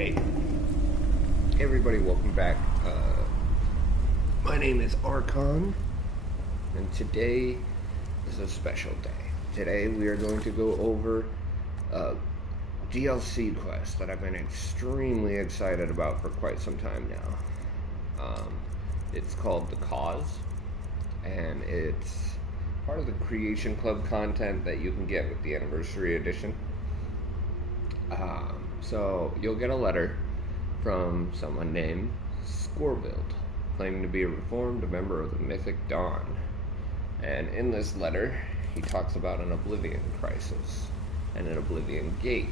Alright. Hey everybody, welcome back. My name is Archon, and today is a special day. Today we are going to go over a DLC quest that I've been extremely excited about for quite some time now. It's called The Cause, and it's part of the Creation Club content that you can get with the Anniversary Edition. So you'll get a letter from someone named Scorbuild, claiming to be a reformed member of the Mythic Dawn. And in this letter, he talks about an Oblivion crisis and an Oblivion gate.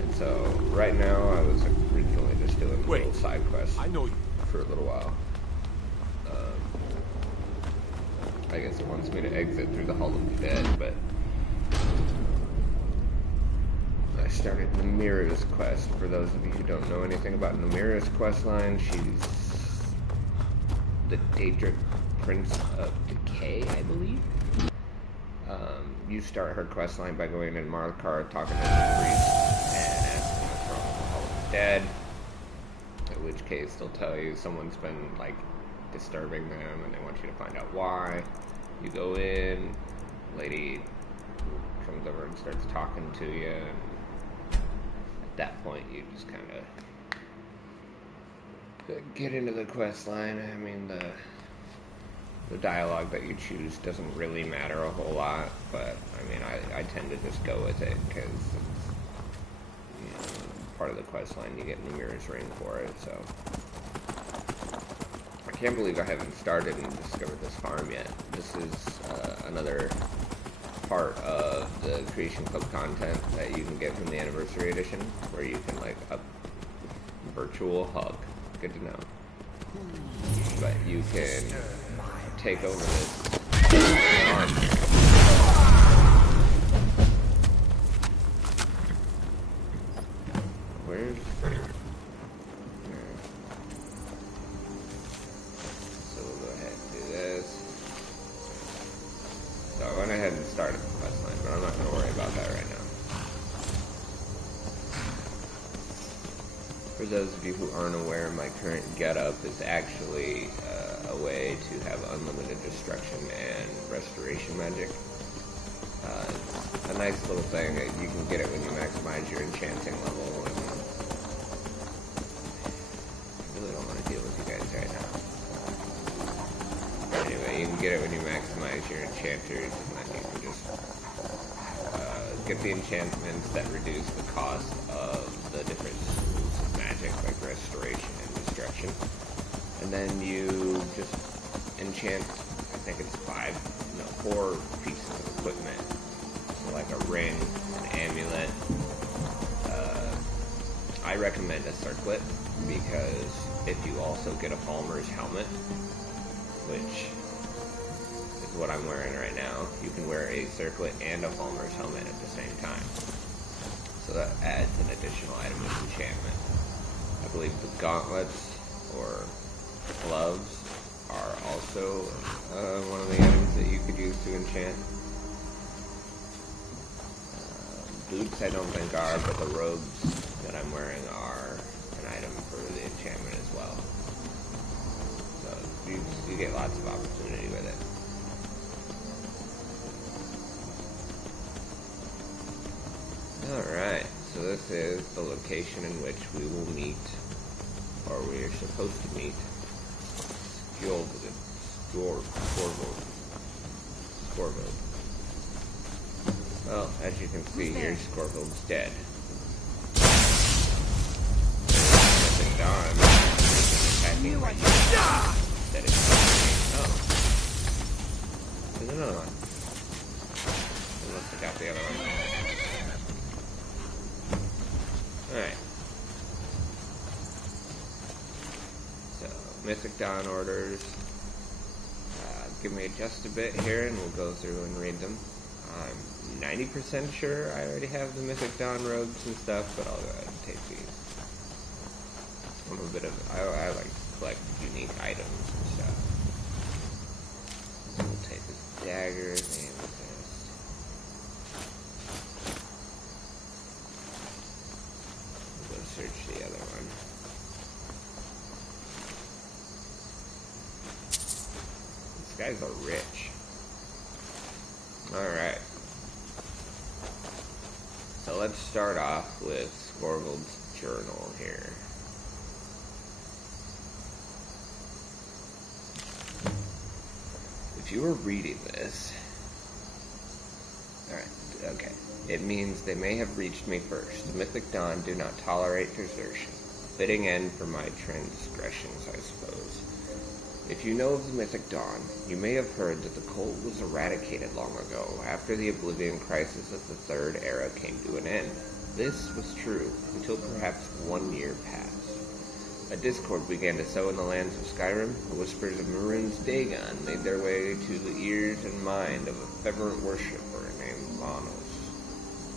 And so right now, I was originally just doing a little side quest for a little while. I guess it wants me to exit through the Hall of the Dead, but I started Namira's quest. For those of you who don't know anything about Namira's questline, she's the Daedric Prince of Decay, I believe. You start her questline by going in Markar, talking to the priest, and asking what's wrong with the Hall of the Dead. In which case, they'll tell you someone's been, like, disturbing them, and they want you to find out why. You go in, lady comes over and starts talking to you, and at that point, you just kind of get into the quest line. I mean, the dialogue that you choose doesn't really matter a whole lot, but I mean, I tend to just go with it because it's part of the quest line. You get Namira's ring for it, so I can't believe I haven't started and discovered this farm yet. This is another part of the Creation Club content that you can get from the Anniversary Edition, where you can, like, up virtual hug. Good to know. But you can take over this farm. Where's... So we'll go ahead and do this. So I went ahead and started the quest line, but I'm not going to worry about that right now. For those of you who aren't aware, my current getup is actually a way to have unlimited destruction and restoration magic. It's a nice little thing. You can get it when you maximize your enchanting level, and I really don't want to deal with you guys right now. Anyway, you can get it when you maximize your enchanters, and then you can just get the enchantments that reduce the cost of the different schools of magic, like restoration and destruction. And then you just enchant, I think it's 4 pieces of equipment. So like a ring, an amulet. I recommend a circlet, because if you also get a Falmer's helmet, which is what I'm wearing right now, you can wear a circlet and a Falmer's helmet at the same time. So that adds an additional item of enchantment. I believe the gauntlets, or gloves, are also one of the items that you could use to enchant. Boots I don't think are, but the robes that I'm wearing are an item for the enchantment as well. So you get lots of opportunity with it. Alright, so this is the location in which we will meet, or we are supposed to meet, Scorbuild. Well, as you can see here, Scorbuild's dead. Nothing done. Attacking my instead of oh. There's another one. Let's look out the other one. Alright. So, Mythic Dawn orders. Give me just a bit here and we'll go through and read them. I'm 90% sure I already have the Mythic Dawn robes and stuff, but I'll go ahead and take these. I'm a bit of... I like to collect unique items and stuff. So we'll take this dagger, amethyst. We'll go search the other one. These guys are rich. Alright. So let's start off with Scorvald's journal here. If you were reading this... Alright, okay. It means they may have reached me first. The Mythic Dawn do not tolerate desertion. A fitting end for my transgressions, I suppose. If you know of the Mythic Dawn, you may have heard that the cult was eradicated long ago, after the Oblivion Crisis of the Third Era came to an end. This was true, until perhaps 1 year passed. A discord began to sow in the lands of Skyrim. The whispers of Maroon's Dagon made their way to the ears and mind of a fervent worshipper named Vanos.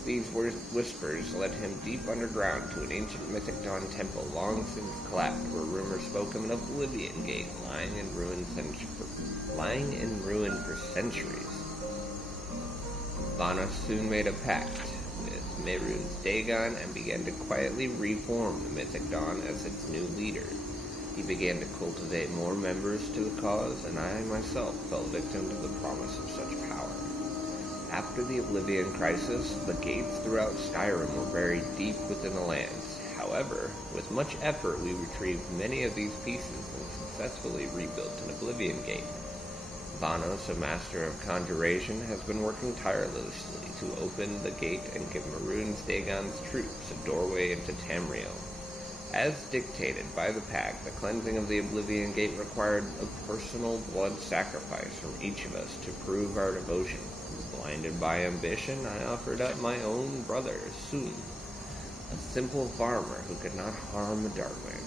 These whispers led him deep underground to an ancient Mythic Dawn temple long since collapsed, where rumors spoke of an Oblivion Gate lying in ruin for centuries. Vanos soon made a pact with Mehrunes Dagon and began to quietly reform the Mythic Dawn as its new leader. He began to cultivate more members to the cause, and I myself fell victim to the promise of such power. After the Oblivion Crisis, the gates throughout Skyrim were buried deep within the lands. However, with much effort we retrieved many of these pieces and successfully rebuilt an Oblivion Gate. Vanos, a master of conjuration, has been working tirelessly to open the gate and give Mehrunes Dagon's troops a doorway into Tamriel. As dictated by the pact, the cleansing of the Oblivion Gate required a personal blood sacrifice from each of us to prove our devotion. Blinded by ambition, I offered up my own brother, Sun, a simple farmer who could not harm a Darkwind.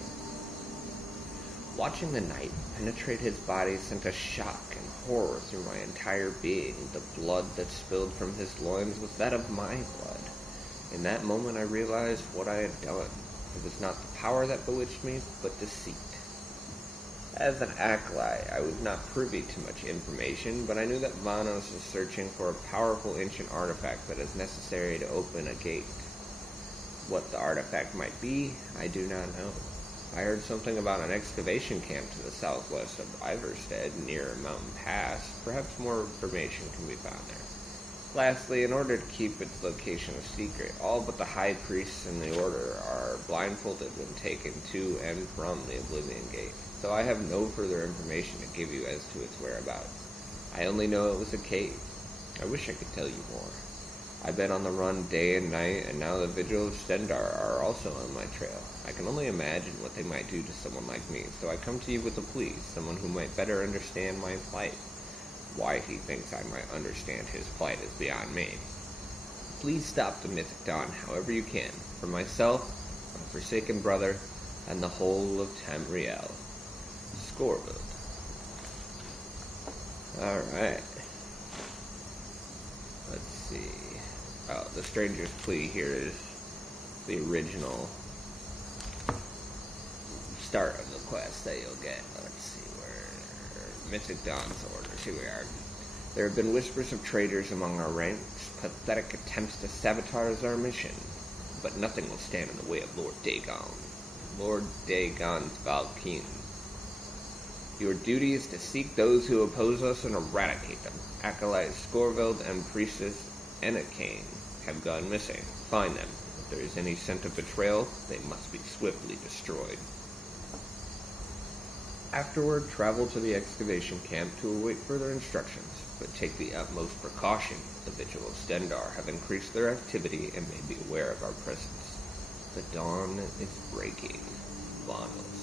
Watching the night penetrate his body sent a shock and horror through my entire being. The blood that spilled from his loins was that of my blood. In that moment I realized what I had done. It was not the power that bewitched me, but deceit. As an acolyte, I was not privy to much information, but I knew that Vanos is searching for a powerful ancient artifact that is necessary to open a gate. What the artifact might be, I do not know. I heard something about an excavation camp to the southwest of Iverstead, near Mountain Pass. Perhaps more information can be found there. Lastly, in order to keep its location a secret, all but the high priests in the order are blindfolded when taken to and from the Oblivion Gate, so I have no further information to give you as to its whereabouts. I only know it was a cave. I wish I could tell you more. I've been on the run day and night, and now the Vigil of Stendarr are also on my trail. I can only imagine what they might do to someone like me, so I come to you with a plea, someone who might better understand my plight. Why he thinks I might understand his plight is beyond me. Please stop the Mythic Dawn however you can, for myself, my forsaken brother, and the whole of Tamriel. Scorvald. Alright. Let's see. Oh, the stranger's plea here is the original start of the quest that you'll get. Let's see where... Mythic Dawn's orders. Here we are. There have been whispers of traitors among our ranks, pathetic attempts to sabotage our mission, but nothing will stand in the way of Lord Dagon. Lord Dagon's Valkyne. Your duty is to seek those who oppose us and eradicate them. Acolyte Scorvald and Priestess Enakane have gone missing. Find them. If there is any scent of betrayal, they must be swiftly destroyed. Afterward, travel to the excavation camp to await further instructions, but take the utmost precaution. The Vigil of Stendarr have increased their activity and may be aware of our presence. The dawn is breaking. Vanos.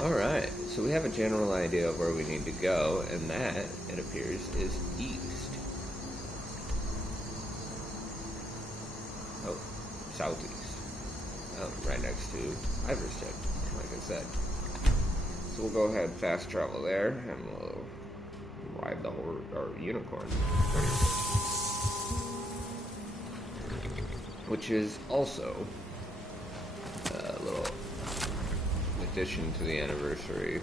Alright, so we have a general idea of where we need to go, and that, it appears, is east. Oh, southeast. Oh, right next to Iverstead, like I said. So we'll go ahead and fast travel there, and we'll ride the unicorn. Which is also a little addition to the anniversary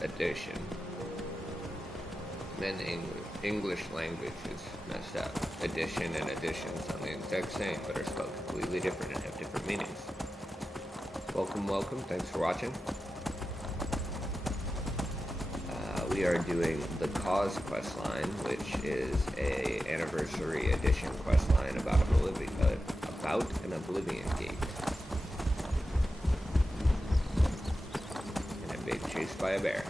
edition. Man, the English language is messed up. Addition and addition sound the exact same, but are spelled completely different and have different meanings. Welcome, welcome. Thanks for watching. We are doing the Cause questline, which is a anniversary edition questline about an Oblivion gate. And I'm being chased by a bear.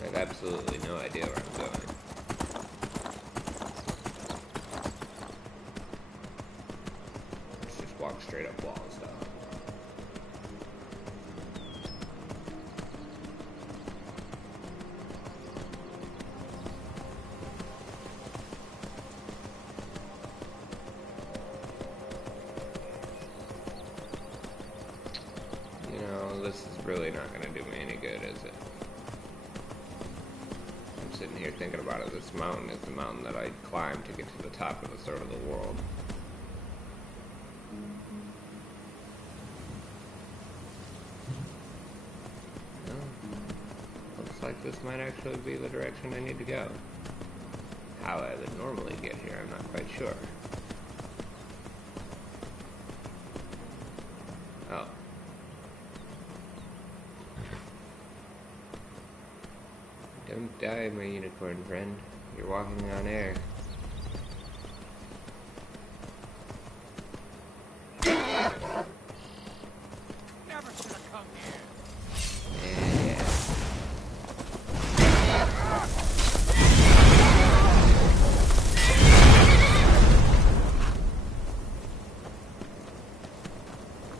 I have absolutely no idea where I'm going. Let's just walk straight up walls, though. This is really not going to do me any good, is it? I'm sitting here thinking about it. This mountain is the mountain that I climbed to get to the top of the third of the world. Well, looks like this might actually be the direction I need to go. How I would normally get here, I'm not quite sure. Oh. Don't die, my unicorn friend. You're walking on air. Never should have come here. Yeah.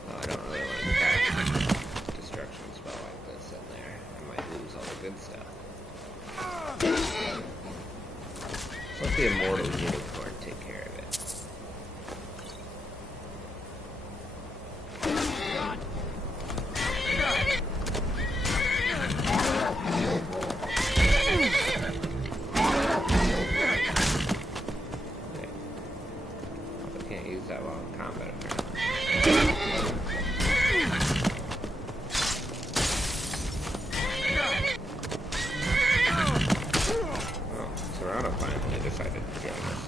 Oh, I don't really want to cast destruction spell like this in there. I might lose all the good stuff. Let the immortal unicorn take care of it. Okay. I can't use that while in combat apparently. Serrano finally decided to join us.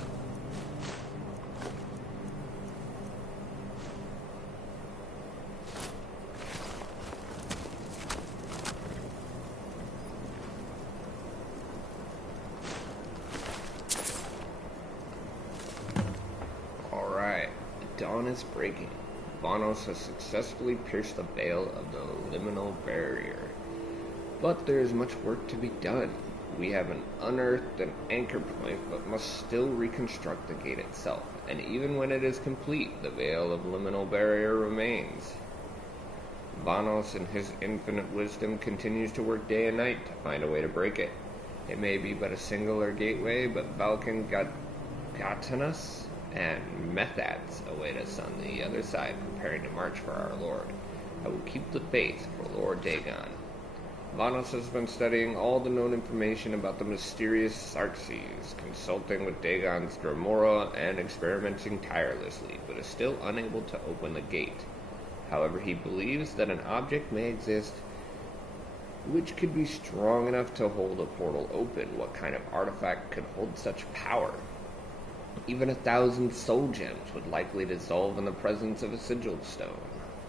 Alright, dawn is breaking. Vanos has successfully pierced the veil of the liminal barrier. But there is much work to be done. We haven't unearthed an anchor point, but must still reconstruct the gate itself. And even when it is complete, the veil of liminal barrier remains. Vanos, in his infinite wisdom, continues to work day and night to find a way to break it. It may be but a singular gateway, but Balkan Gatanus and Methads await us on the other side, preparing to march for our Lord. I will keep the faith for Lord Dagon. Vanos has been studying all the known information about the mysterious Xerxes, consulting with Dagon's Dromora and experimenting tirelessly, but is still unable to open the gate. However, he believes that an object may exist which could be strong enough to hold a portal open. What kind of artifact could hold such power? Even 1,000 soul gems would likely dissolve in the presence of a sigil stone.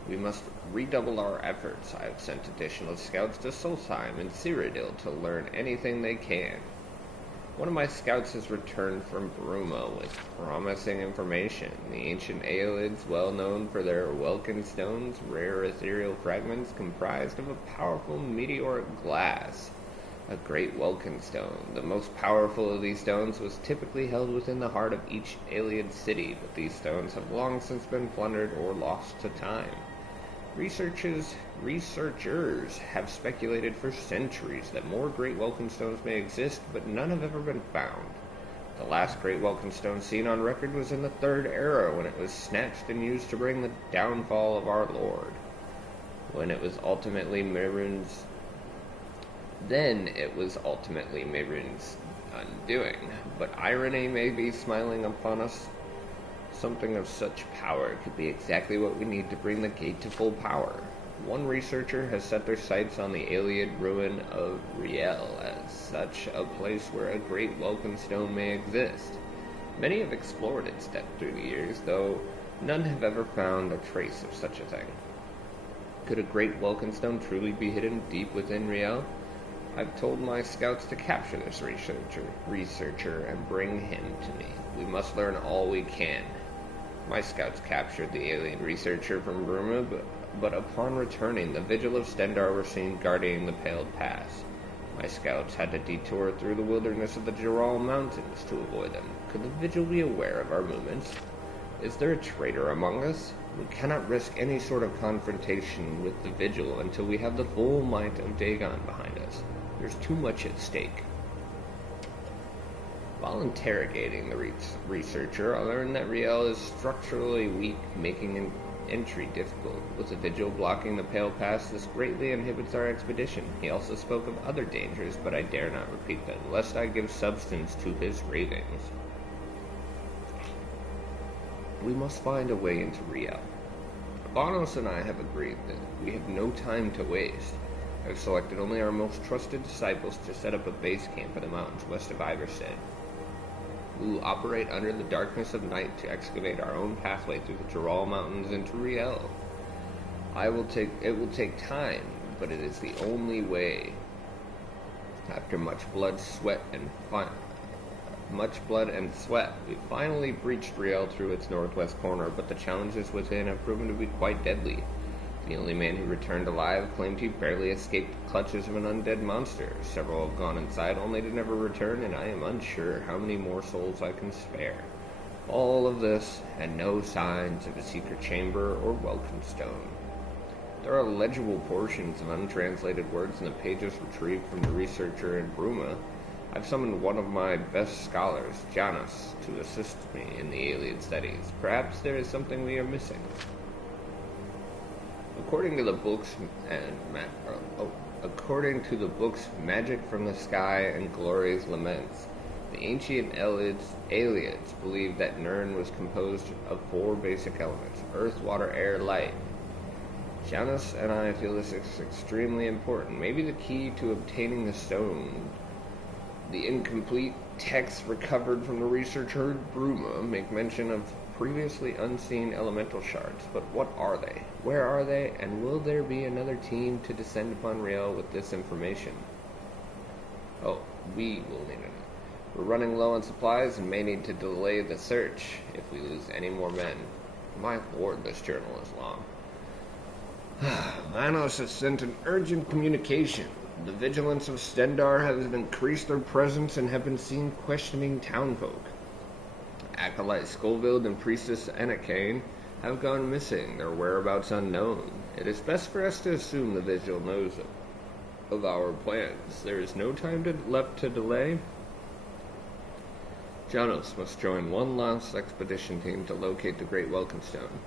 We must redouble our efforts. I have sent additional scouts to Solstheim and Cyrodiil to learn anything they can. One of my scouts has returned from Bruma with promising information. The ancient Aelids, well known for their Welkin stones, rare ethereal fragments comprised of a powerful meteoric glass. A great Welkin stone. The most powerful of these stones was typically held within the heart of each Aeliad city, but these stones have long since been plundered or lost to time. Researchers have speculated for centuries that more great Welkin stones may exist, but none have ever been found. The last great Welkin stone seen on record was in the Third Era, when it was snatched and used to bring the downfall of our Lord. When it was ultimately Mehrunes undoing. But irony may be smiling upon us. Something of such power could be exactly what we need to bring the gate to full power. One researcher has set their sights on the alien ruin of Riel as such a place where a great welcome stone may exist. Many have explored its depth through the years, though none have ever found a trace of such a thing. Could a great welcome stone truly be hidden deep within Riel? I've told my scouts to capture this researcher and bring him to me. We must learn all we can. My scouts captured the alien researcher from Bruma, but upon returning, the Vigil of Stendar were seen guarding the Paled Pass. My scouts had to detour through the wilderness of the Giral Mountains to avoid them. Could the Vigil be aware of our movements? Is there a traitor among us? We cannot risk any sort of confrontation with the Vigil until we have the full might of Dagon behind us. There's too much at stake. While interrogating the researcher, I learned that Riel is structurally weak, making an entry difficult. With the Vigil blocking the Pale Pass, this greatly inhibits our expedition. He also spoke of other dangers, but I dare not repeat them, lest I give substance to his ravings. We must find a way into Riel. Bonos and I have agreed that we have no time to waste. I have selected only our most trusted disciples to set up a base camp in the mountains west of Iverstead. We will operate under the darkness of night to excavate our own pathway through the Giral Mountains into Riel. It will take time, but it is the only way. After much blood, sweat, and sweat, we finally breached Riel through its northwest corner, but the challenges within have proven to be quite deadly. The only man who returned alive claimed he barely escaped the clutches of an undead monster. Several have gone inside only to never return, and I am unsure how many more souls I can spare. All of this, and no signs of a secret chamber or welcome stone. There are legible portions of untranslated words in the pages retrieved from the researcher in Bruma. I've summoned one of my best scholars, Janus, to assist me in the alien studies. Perhaps there is something we are missing. According to the books Magic from the Sky and Glory's Laments, the ancient Aliads believed that Nirn was composed of 4 basic elements: earth, water, air, light. Janus and I feel this is extremely important, maybe the key to obtaining the stone. The incomplete texts recovered from the researcher at Bruma make mention of previously unseen elemental shards, but what are they? Where are they? And will there be another team to descend upon Riel with this information? Oh, we will need it. We're running low on supplies and may need to delay the search if we lose any more men. My lord, this journal is long. Vanos has sent an urgent communication. The vigilance of Stendar has increased their presence and have been seen questioning townfolk. Acolyte Scoville and Priestess Anakane have gone missing, their whereabouts unknown. It is best for us to assume the Vigil knows of our plans. There is no time left to delay. Janos must join one last expedition team to locate the Great Welcome Stone.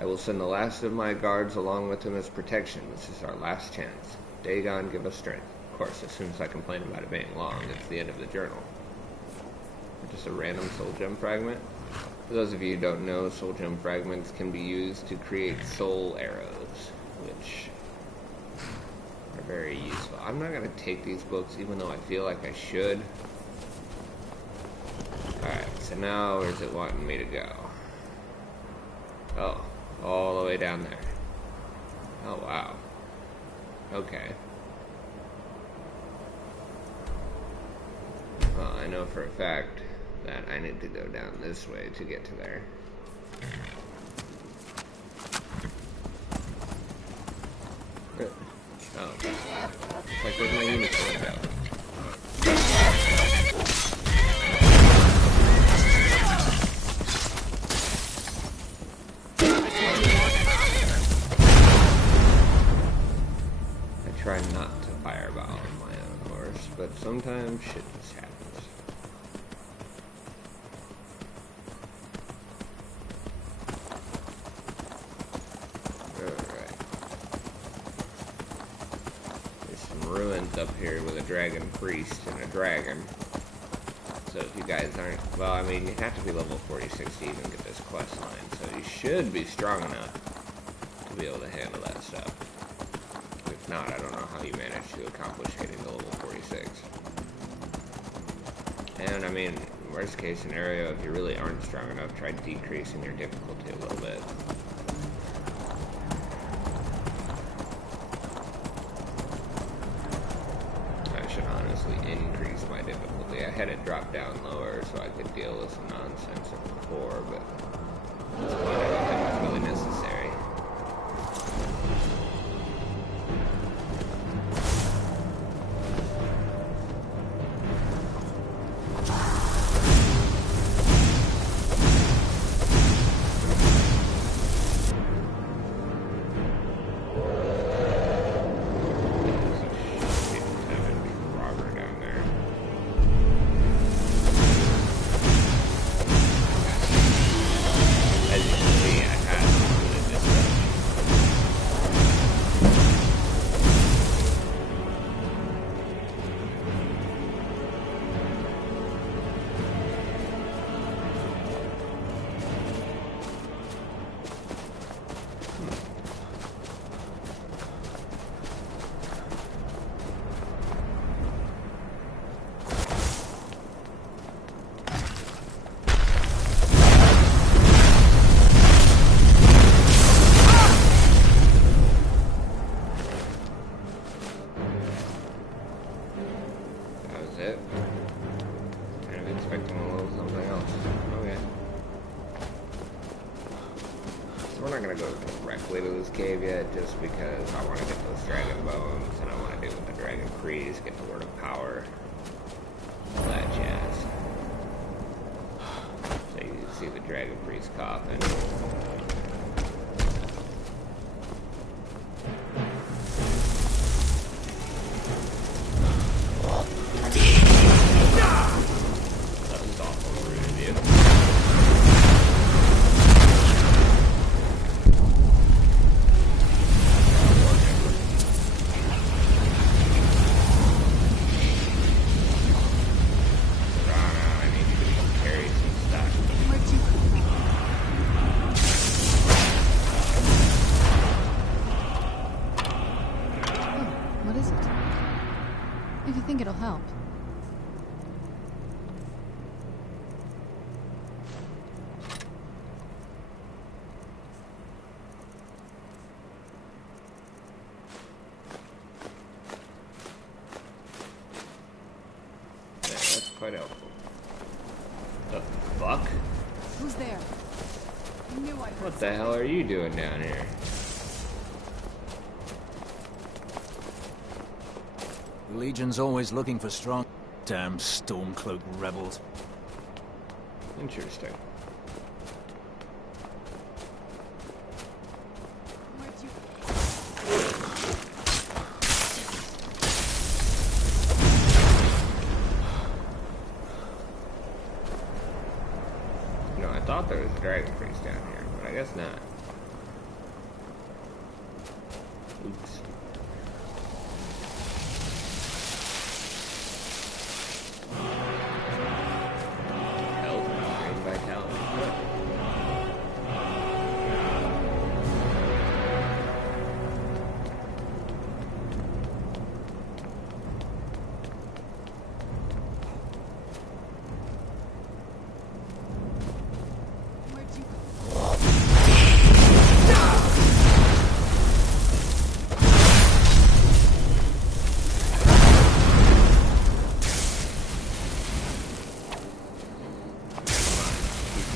I will send the last of my guards along with him as protection. This is our last chance. Dagon, give us strength. Of course, as soon as I complain about it being long, it's the end of the journal. Just a random soul gem fragment. For those of you who don't know, soul gem fragments can be used to create soul arrows, which are very useful. I'm not going to take these books, even though I feel like I should. Alright, so now where's it wanting me to go? Oh, all the way down there. Oh, wow. Okay. Well, I know for a fact that I need to go down this way to get to there. Oh, it's like where's my unicorn go? I try not to fireball on my own horse, but sometimes shit just happens. Up here with a dragon priest and a dragon. So if you guys aren't, well, I mean, you have to be level 46 to even get this quest line, so you should be strong enough to be able to handle that stuff. If not, I don't know how you managed to accomplish getting to level 46. And I mean, worst case scenario, if you really aren't strong enough, try decreasing your difficulty a little bit. I should honestly increase my difficulty. I had it drop down lower so I could deal with some nonsense before, but that's why I don't think it's really necessary. Cave yet, just because I want to get those dragon bones and I want to deal with the dragon priest, get the word of power, all that jazz. So you see the dragon priest coffin. That was awful rude of you. Help. Yeah, that's quite helpful. The fuck? Who's there? I knew I heard what the hell are you doing down here? The Legion's always looking for strong... Damn Stormcloak rebels. Interesting. You know, I thought there was a dragon priest down here, but I guess not. Oops.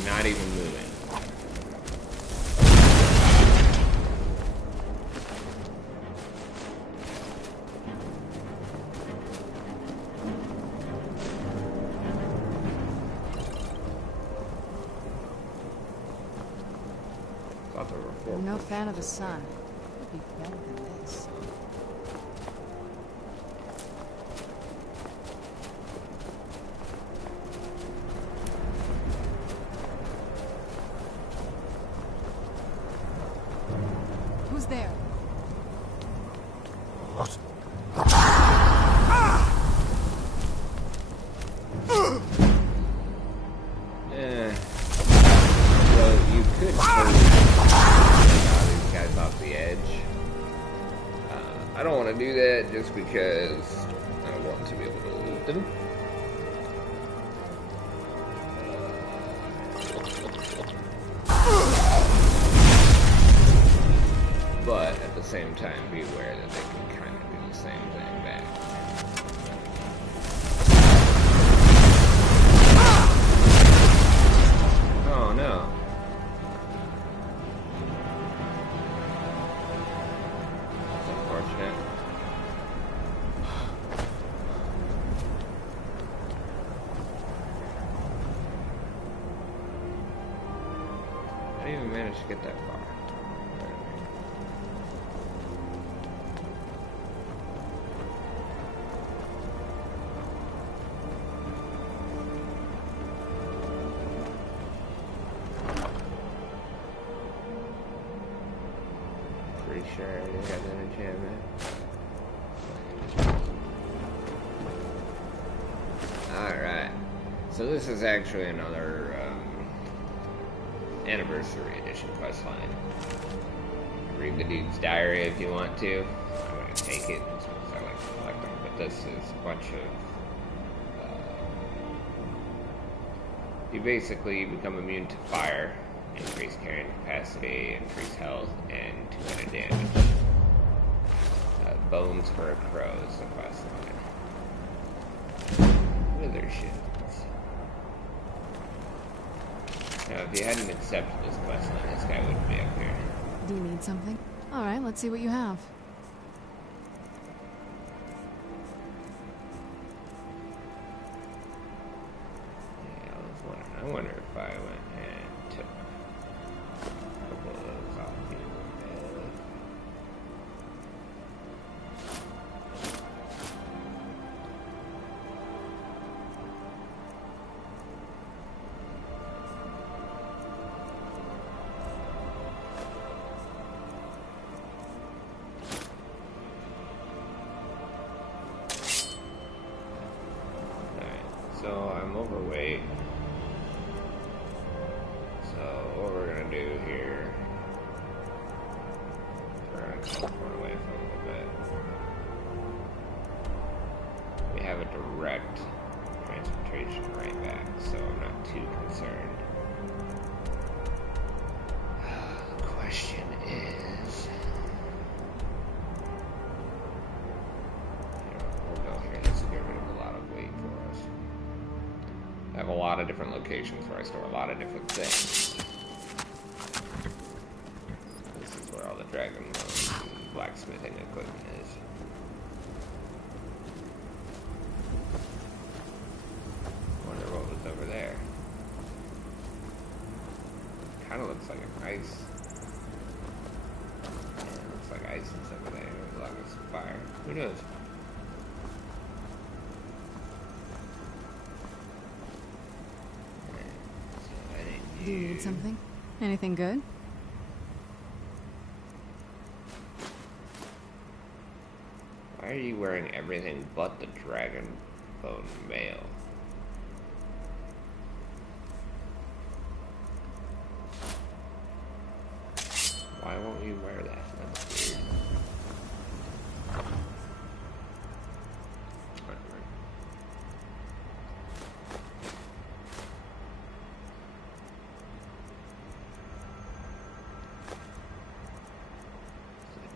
Not even moving. Thought there were four. I'm no fan of the sun. It would be better than this. Who's there? What? Yeah. So you could totally these guys off the edge. I don't want just because I want to be able to loot them. But at the same time, be aware that they can kind of do the same thing back. Oh no. That's unfortunate. I didn't even manage to get that far. Pretty sure I already got that enchantment. Alright. So this is actually another Anniversary Edition questline. Read the dude's diary if you want to. I'm going to take it because I like to collect them. But this is a bunch of... you basically become immune to fire. Increase carrying capacity, increase health, and 200 damage. Bones for a crow is the quest line. Wither shields. Now, if you hadn't accepted this quest line, this guy wouldn't be up here. Do you need something? All right, let's see what you have. Yeah, I wonder if I went and took a couple of those off you. So I'm overweight. So what we're gonna do here, we're gonna teleport away for a little bit. We have a direct transportation right back, so I'm not too concerned. The question is, we'll go here. This will get rid of a lot of weight for us. I have a lot of different locations where I store a lot of different things. This is where all the dragon bones and blacksmithing equipment is. Wonder what was over there. Kinda looks like an ice. Yeah, it looks like ice is over there as long as fire. Who knows? Do you need something? Anything good? Why are you wearing everything but the dragon bone mail? Why won't you wear that? That's weird. Whatever.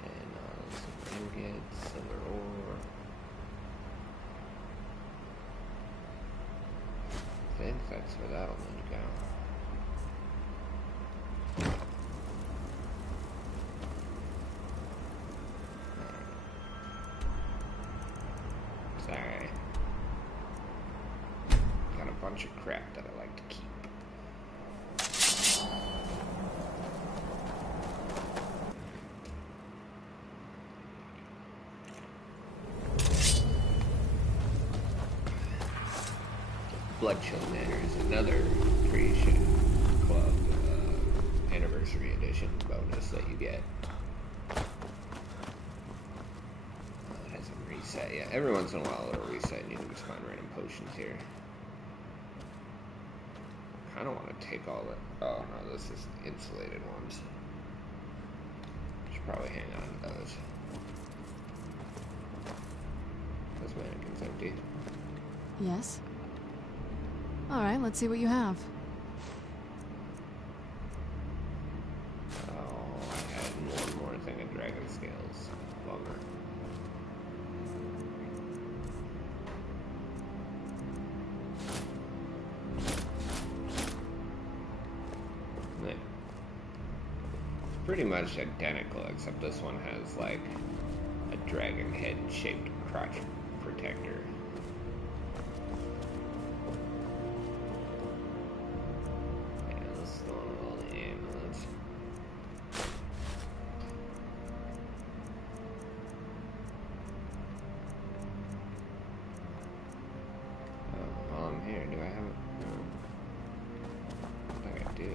And some ingots, silver ore. I think that's where that'll need to go. Sorry. Got a bunch of crap that I like to keep. Bloodchill Manor is another Creation Club Anniversary Edition bonus that you get. It has a reset. Yeah, every once in a while it'll reset and you can just find random potions here. I kind of want to take all the... Oh no, this is the insulated ones. Should probably hang on to those. This mannequin's empty. Yes? Alright, let's see what you have. Oh, I had one more thing of dragon scales. Bummer. It's pretty much identical, except this one has like a dragon head shaped crotch protector. Yeah, this is the one with all the amulets. Oh, while I'm here, do I have it? No. I think I do.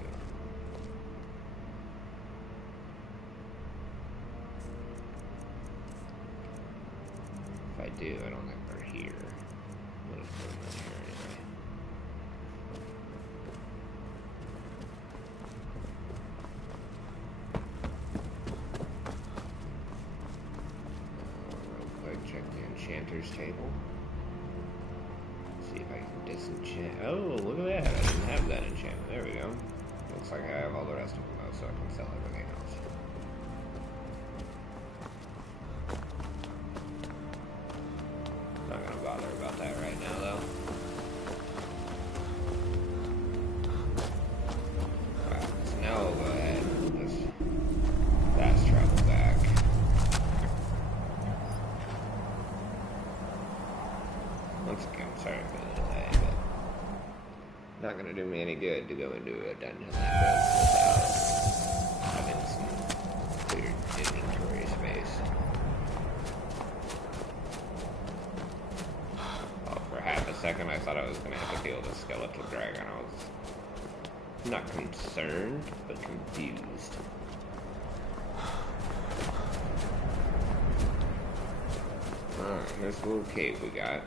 If I do, I don't think they're here. We'll just put them in here anyway. Real quick, check the enchanter's table. See if I can disenchant. Oh, look at that! I didn't have that enchantment. There we go. Looks like I have all the rest of them though, so I can sell everything else. Not gonna bother about that right now, though. Alright, so now we'll go ahead and just fast travel back. Once again, sorry for the delay, but not gonna do me any good to go into a dungeon like this without having some clear inventory space. For half a second, I thought I was going to have to deal with a skeletal dragon. I was not concerned, but confused. Alright, here's the little cave we got.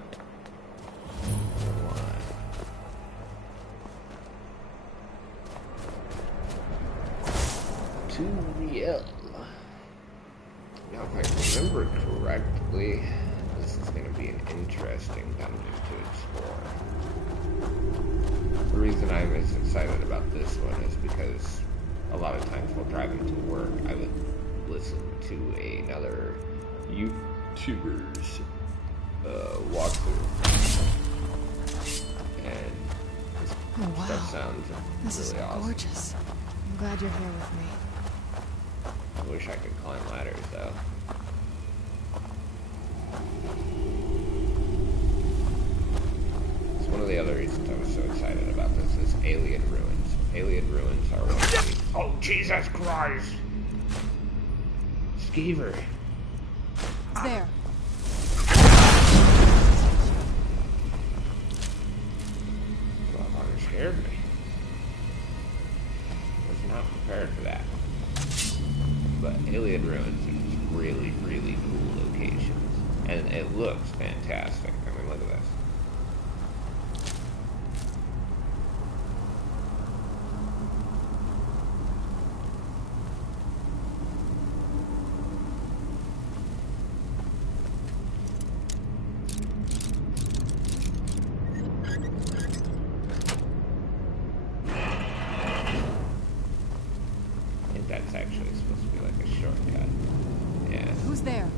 To the L. Now, if I remember correctly, this is going to be an interesting dungeon to explore. The reason I'm as excited about this one is because a lot of times while driving to work, I would listen to another YouTuber's walkthrough. And this stuff sounds This is really awesome. gorgeous. I'm glad you're here with me. I wish I could climb ladders, though. It's one of the other reasons I was so excited about this is Alien Ruins. Alien Ruins are one of the... Oh, Jesus Christ! Skeever. There. Well, that scared me. I was not prepared for that. But Alien Ruins is really, really cool locations. And it looks fantastic. I mean, look at this. I think that's actually supposed to be like a shortcut. Yeah. Who's there?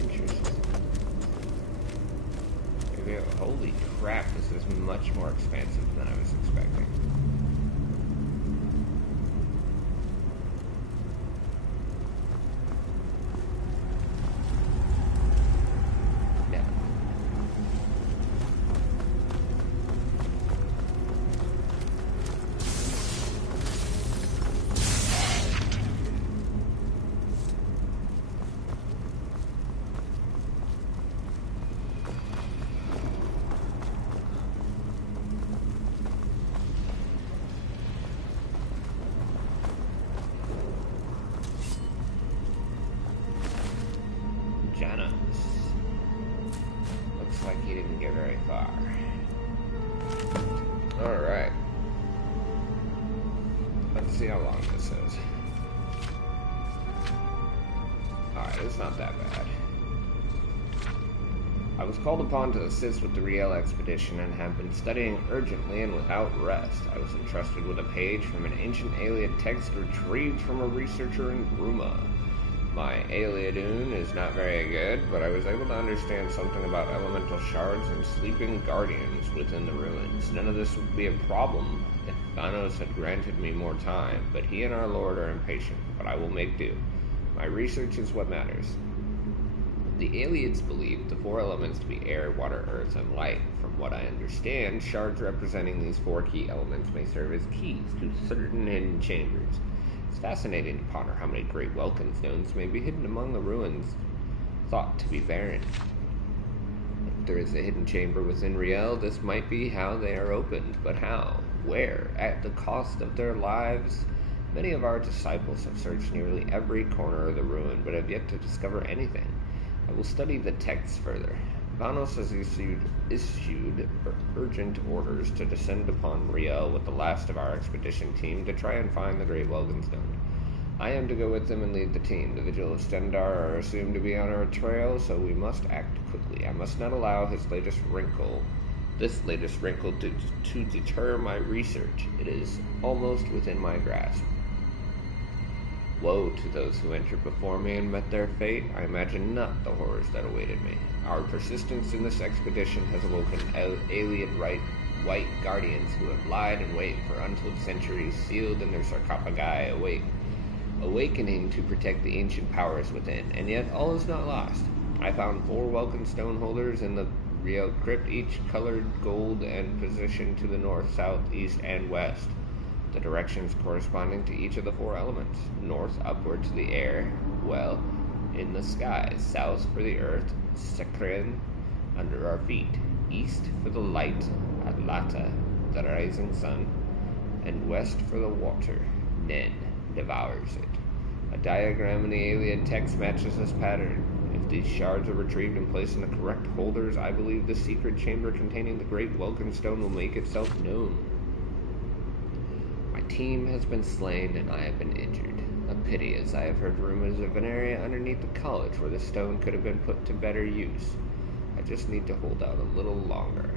Interesting. Maybe, holy crap, this is much more expansive than I was expecting. Yeah. didn't get very far. Alright. Let's see how long this is. Alright, it's not that bad. I was called upon to assist with the Riel expedition and have been studying urgently and without rest. I was entrusted with a page from an ancient Ayleid text retrieved from a researcher in Bruma. My Ayleidun is not very good, but I was able to understand something about elemental shards and sleeping guardians within the ruins. None of this would be a problem if Thanos had granted me more time, but he and our Lord are impatient, but I will make do. My research is what matters. The Ayleids believe the four elements to be air, water, earth, and light. From what I understand, shards representing these four key elements may serve as keys to certain hidden chambers. It's fascinating to ponder how many great Welkin stones may be hidden among the ruins thought to be barren. If there is a hidden chamber within Riel, this might be how they are opened, but how? Where? At the cost of their lives? Many of our disciples have searched nearly every corner of the ruin, but have yet to discover anything. I will study the text further. Vanos has issued urgent orders to descend upon Riel with the last of our expedition team to try and find the Great Welkin Stone. I am to go with them and lead the team. The Vigil of Stendar are assumed to be on our trail, so we must act quickly. I must not allow this latest wrinkle to deter my research. It is almost within my grasp. Woe to those who entered before me and met their fate. I imagine not the horrors that awaited me. Our persistence in this expedition has awoken Ayleid white guardians who have lied in wait for untold centuries, sealed in their sarcophagi, awakening to protect the ancient powers within. And yet all is not lost. I found 4 Welkin stone holders in the Riel crypt, each colored gold and positioned to the north, south, east, and west. The directions corresponding to each of the 4 elements. North, upward to the air, well, in the sky. South for the earth, Skyrim, under our feet. East for the light, Atlata, the rising sun. And west for the water, Nen, devours it. A diagram in the Ayleid text matches this pattern. If these shards are retrieved and placed in the correct holders, I believe the secret chamber containing the Great Welkin Stone will make itself known. My team has been slain and I have been injured. A pity, as I have heard rumors of an area underneath the college where the stone could have been put to better use. I just need to hold out a little longer.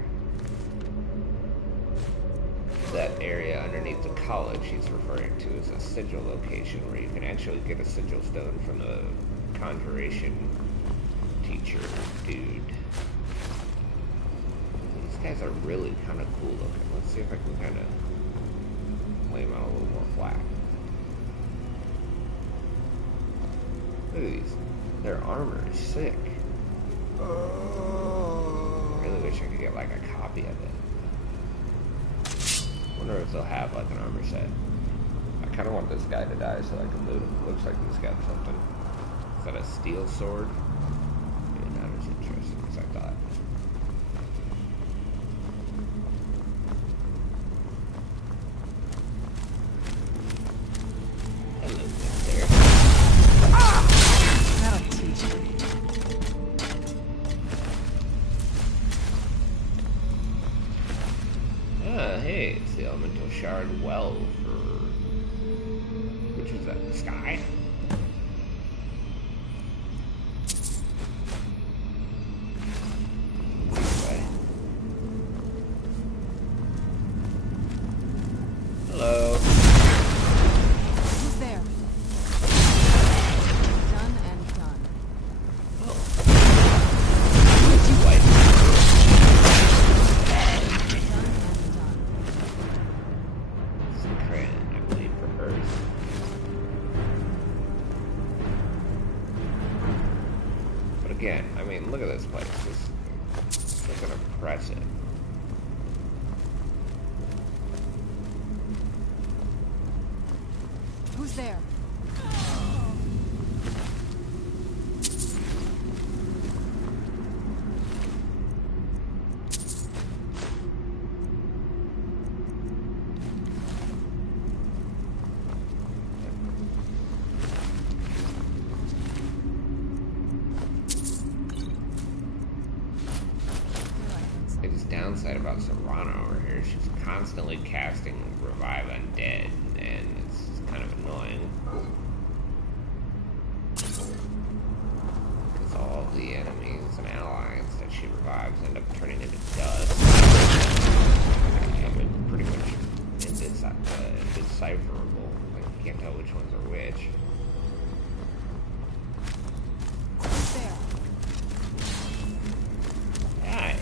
That area underneath the college he's referring to is a sigil location where you can actually get a sigil stone from the conjuration teacher dude. These guys are really kind of cool looking. Let's see if I can kind of lay them out a little more flat. Look at these. Their armor is sick. I really wish I could get like a copy of it. Wonder if they'll have like an armor set. I kind of want this guy to die so I can loot him. Looks like he's got something. Is that a steel sword? Yeah, not as interesting as I thought. Hello there. That'll teach you. Hey, it's the elemental shard well for... Which is that? The sky? Anyway. Hello. Who's there? Done and done. Oh. It's white. Done and done. Skyrim, I believe, for Earth. But again, I mean, look at this place. This is looking impressive. Who's there? downside about Serrano over here. She's constantly casting Revive Undead, and it's kind of annoying. Because all the enemies and allies that she revives end up turning into dust. And pretty much indecipherable. Like, you can't tell which ones are which. There. Hi.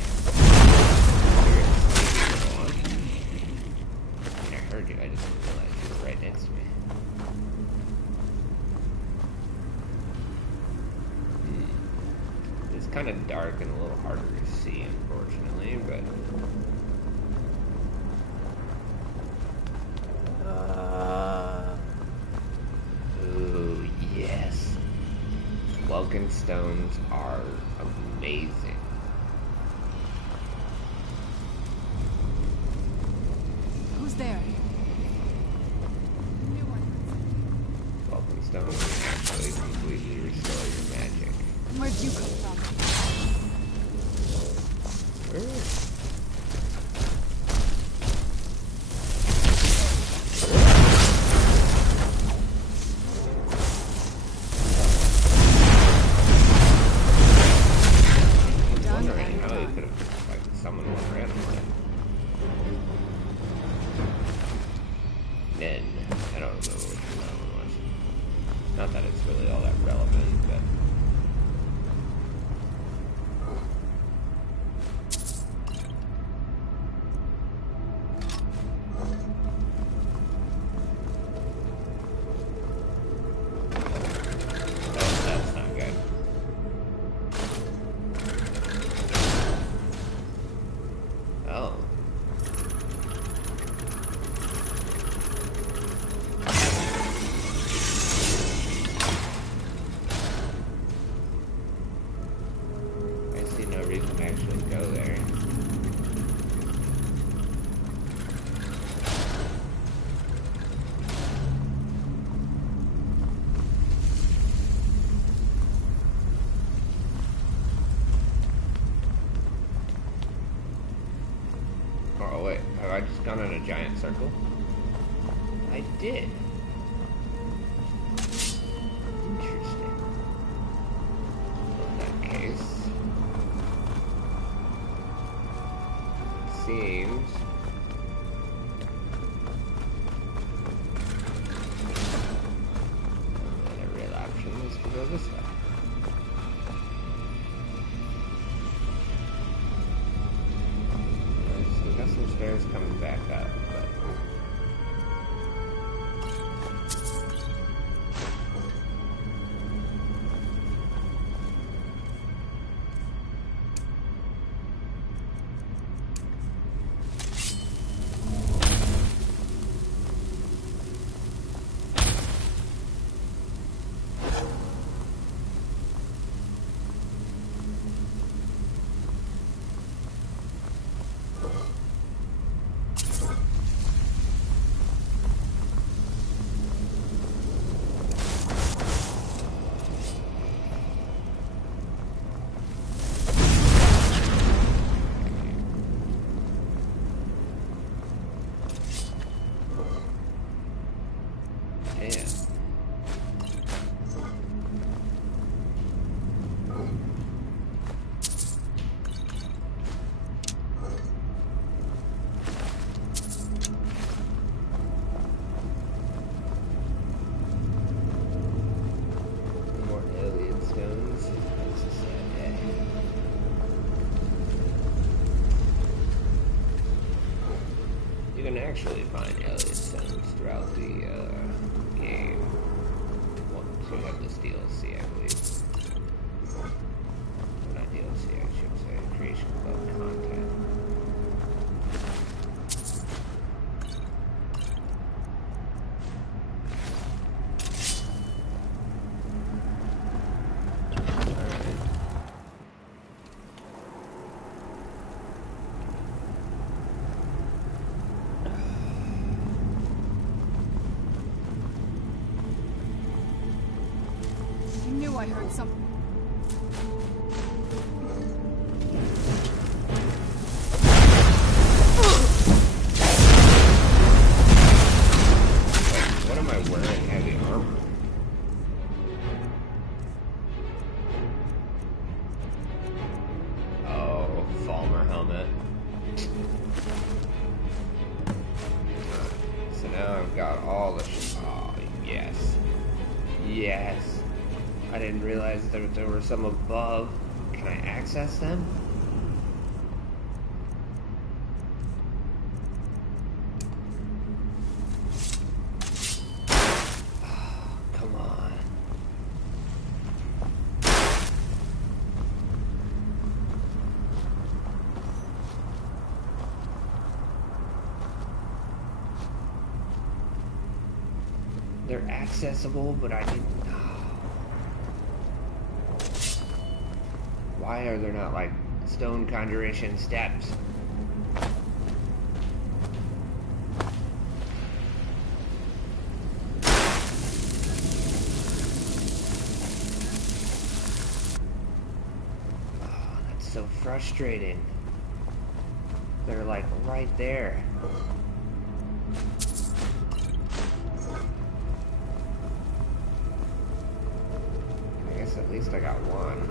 I heard you, I just didn't realize you were right next to me. It's kind of dark and a little harder to see, unfortunately, but... Ooh, yes. Welkin stones are amazing. Who's there? Welkin stones can actually completely restore your magic. Where'd you come from? Wondering how you could have like summoned one randomly. Nen. I don't remember which one that one was. Not that it's really all that relevant, but. That's not good. Oh. I see no reason to actually go there. Oh wait, have I just gone in a giant circle? I did. Interesting. In that case, it seems the real option is to go this way. So we got some stairs coming back up, but... Damn. More alien stones. That's a sad day. You can actually find alien stones throughout the game. Once you have this DLC, I believe. Well, not DLC, I should say. Creation Club content. Alright. I knew I heard something. didn't realize that there were some above. Can I access them? Oh, come on. They're accessible, but I didn't. Why are there not, like, stone conjuration steps? Oh, that's so frustrating. They're, like, right there. I guess at least I got one.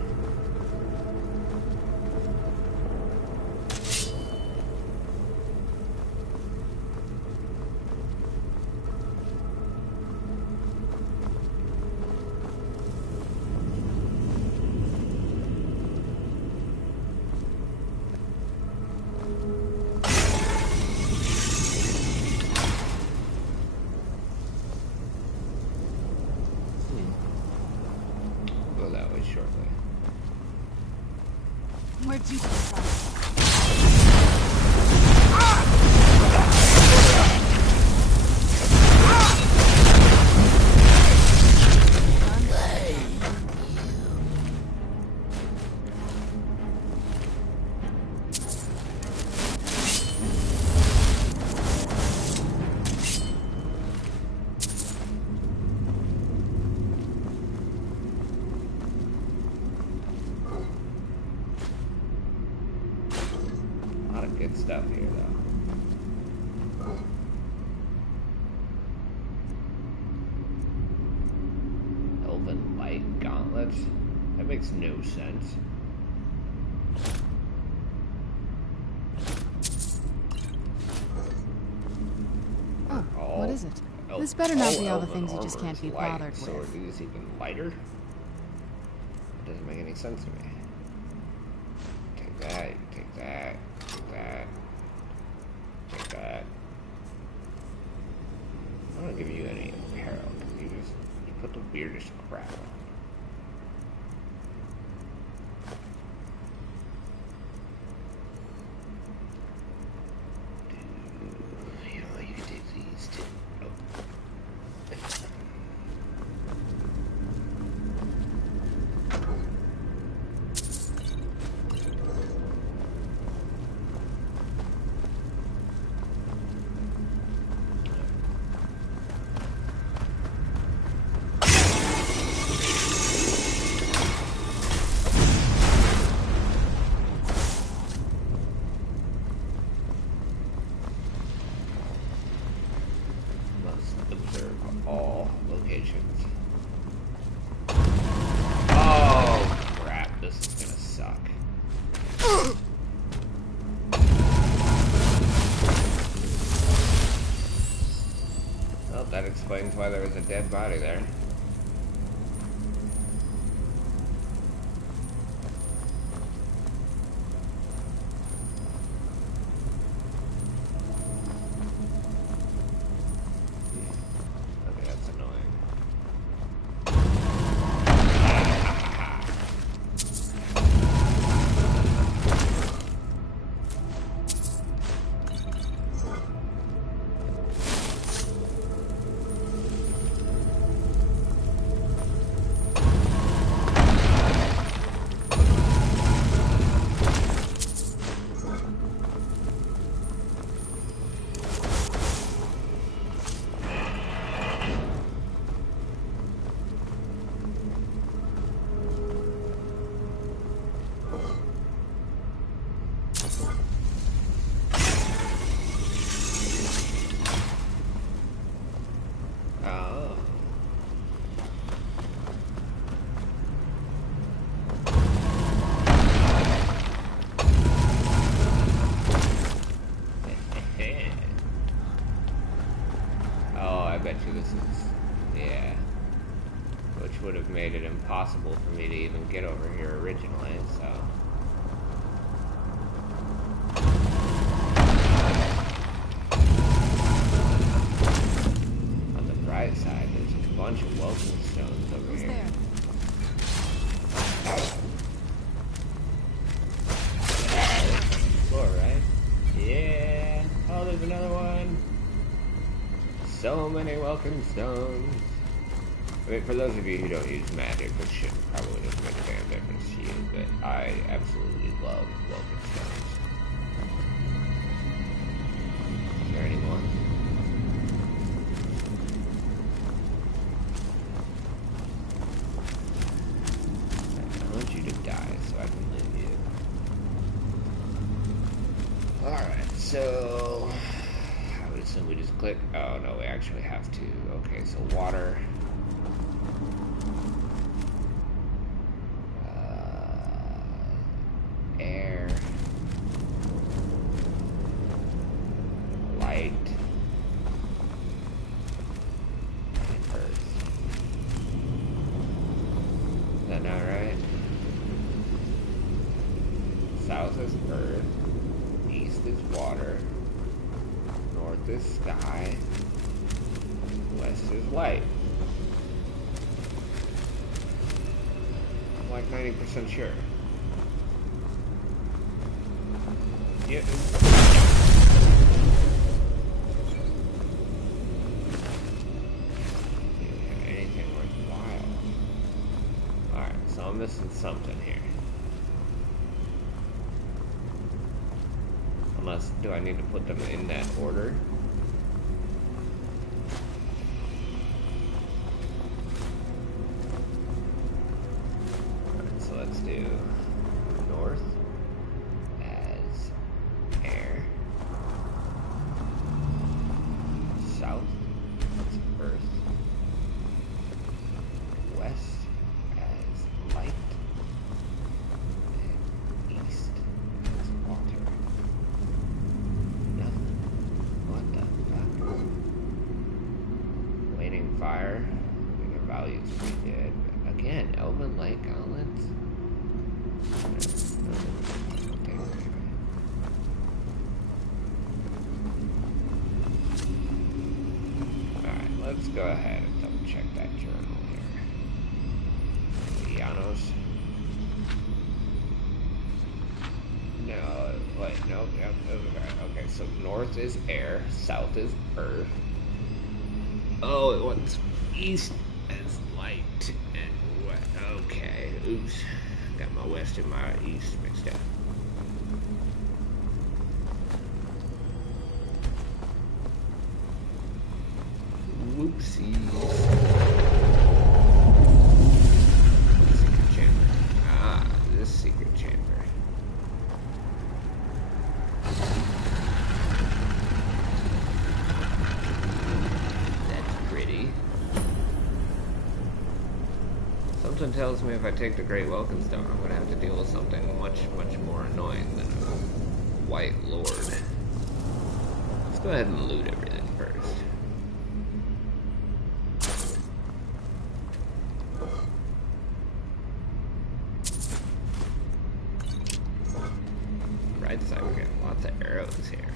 Go that way shortly. Where'd you come from? A lot of good stuff here, though. Elven light gauntlets? That makes no sense. Oh, what is it? This better not be all the elven things you just armor can't is be light, bothered so with. are these even lighter? It doesn't make any sense to me. Take that, you take that, take that, take that. I'm not giving you any apparel, because you put the weirdest crap on. You know, you can take these too. Oh. Must observe all locations. Oh, crap. This is gonna suck. Well, that explains why there was a dead body there. Okay, that's annoying. impossible for me to even get over here originally, so. On the bright side, there's a bunch of welcome stones over Who's here. there? Floor, right? Yeah. Oh, there's another one. So many welcome stones. I mean, for those of you who don't use magic, this shit probably doesn't make a damn difference to you, but I absolutely love welcome stones. Is there any more? I want you to die so I can leave you. Alright, so I would assume we just click. Oh no, we actually have to. Okay, so water. Air. Light. And earth. Is that not right? South is earth. East is water. North is sky. West is light. I'm like 90% sure. Yep. Anything worthwhile? Alright, so I'm missing something here. Unless, do I need to put them in that order? Alright, so let's do north as air, south as earth, west as light, and east as water. Nothing. What the fuck? Waning fire. I think our value's pretty good. But again, Elven Light Gauntlets. Alright, let's go ahead and double check that journal here. Janos. No, wait, no, yep, okay, so north is air, south is earth. Oh, it wants east as light and what? Okay, oops. Got my west and my east mixed up. Whoopsies. Secret chamber. Ah, this secret chamber. That's pretty. Something tells me if I take the Great Welcome Stone, I'm gonna have to deal with something much, much more annoying than a White Lord. Let's go ahead and loot everything first. Right side, we're getting lots of arrows here.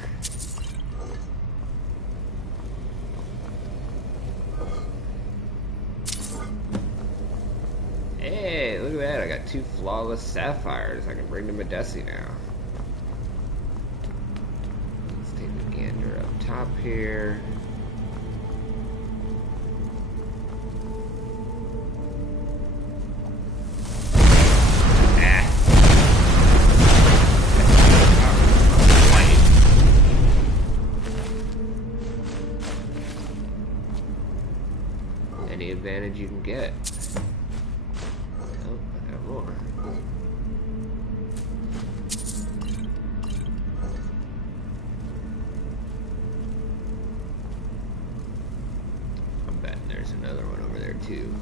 Hey, look at that. I got 2 flawless sapphires. I can bring to Medesi now. Let's take a gander up top here. Any advantage you can get. Oh, I got more. I'm betting there's another one over there too.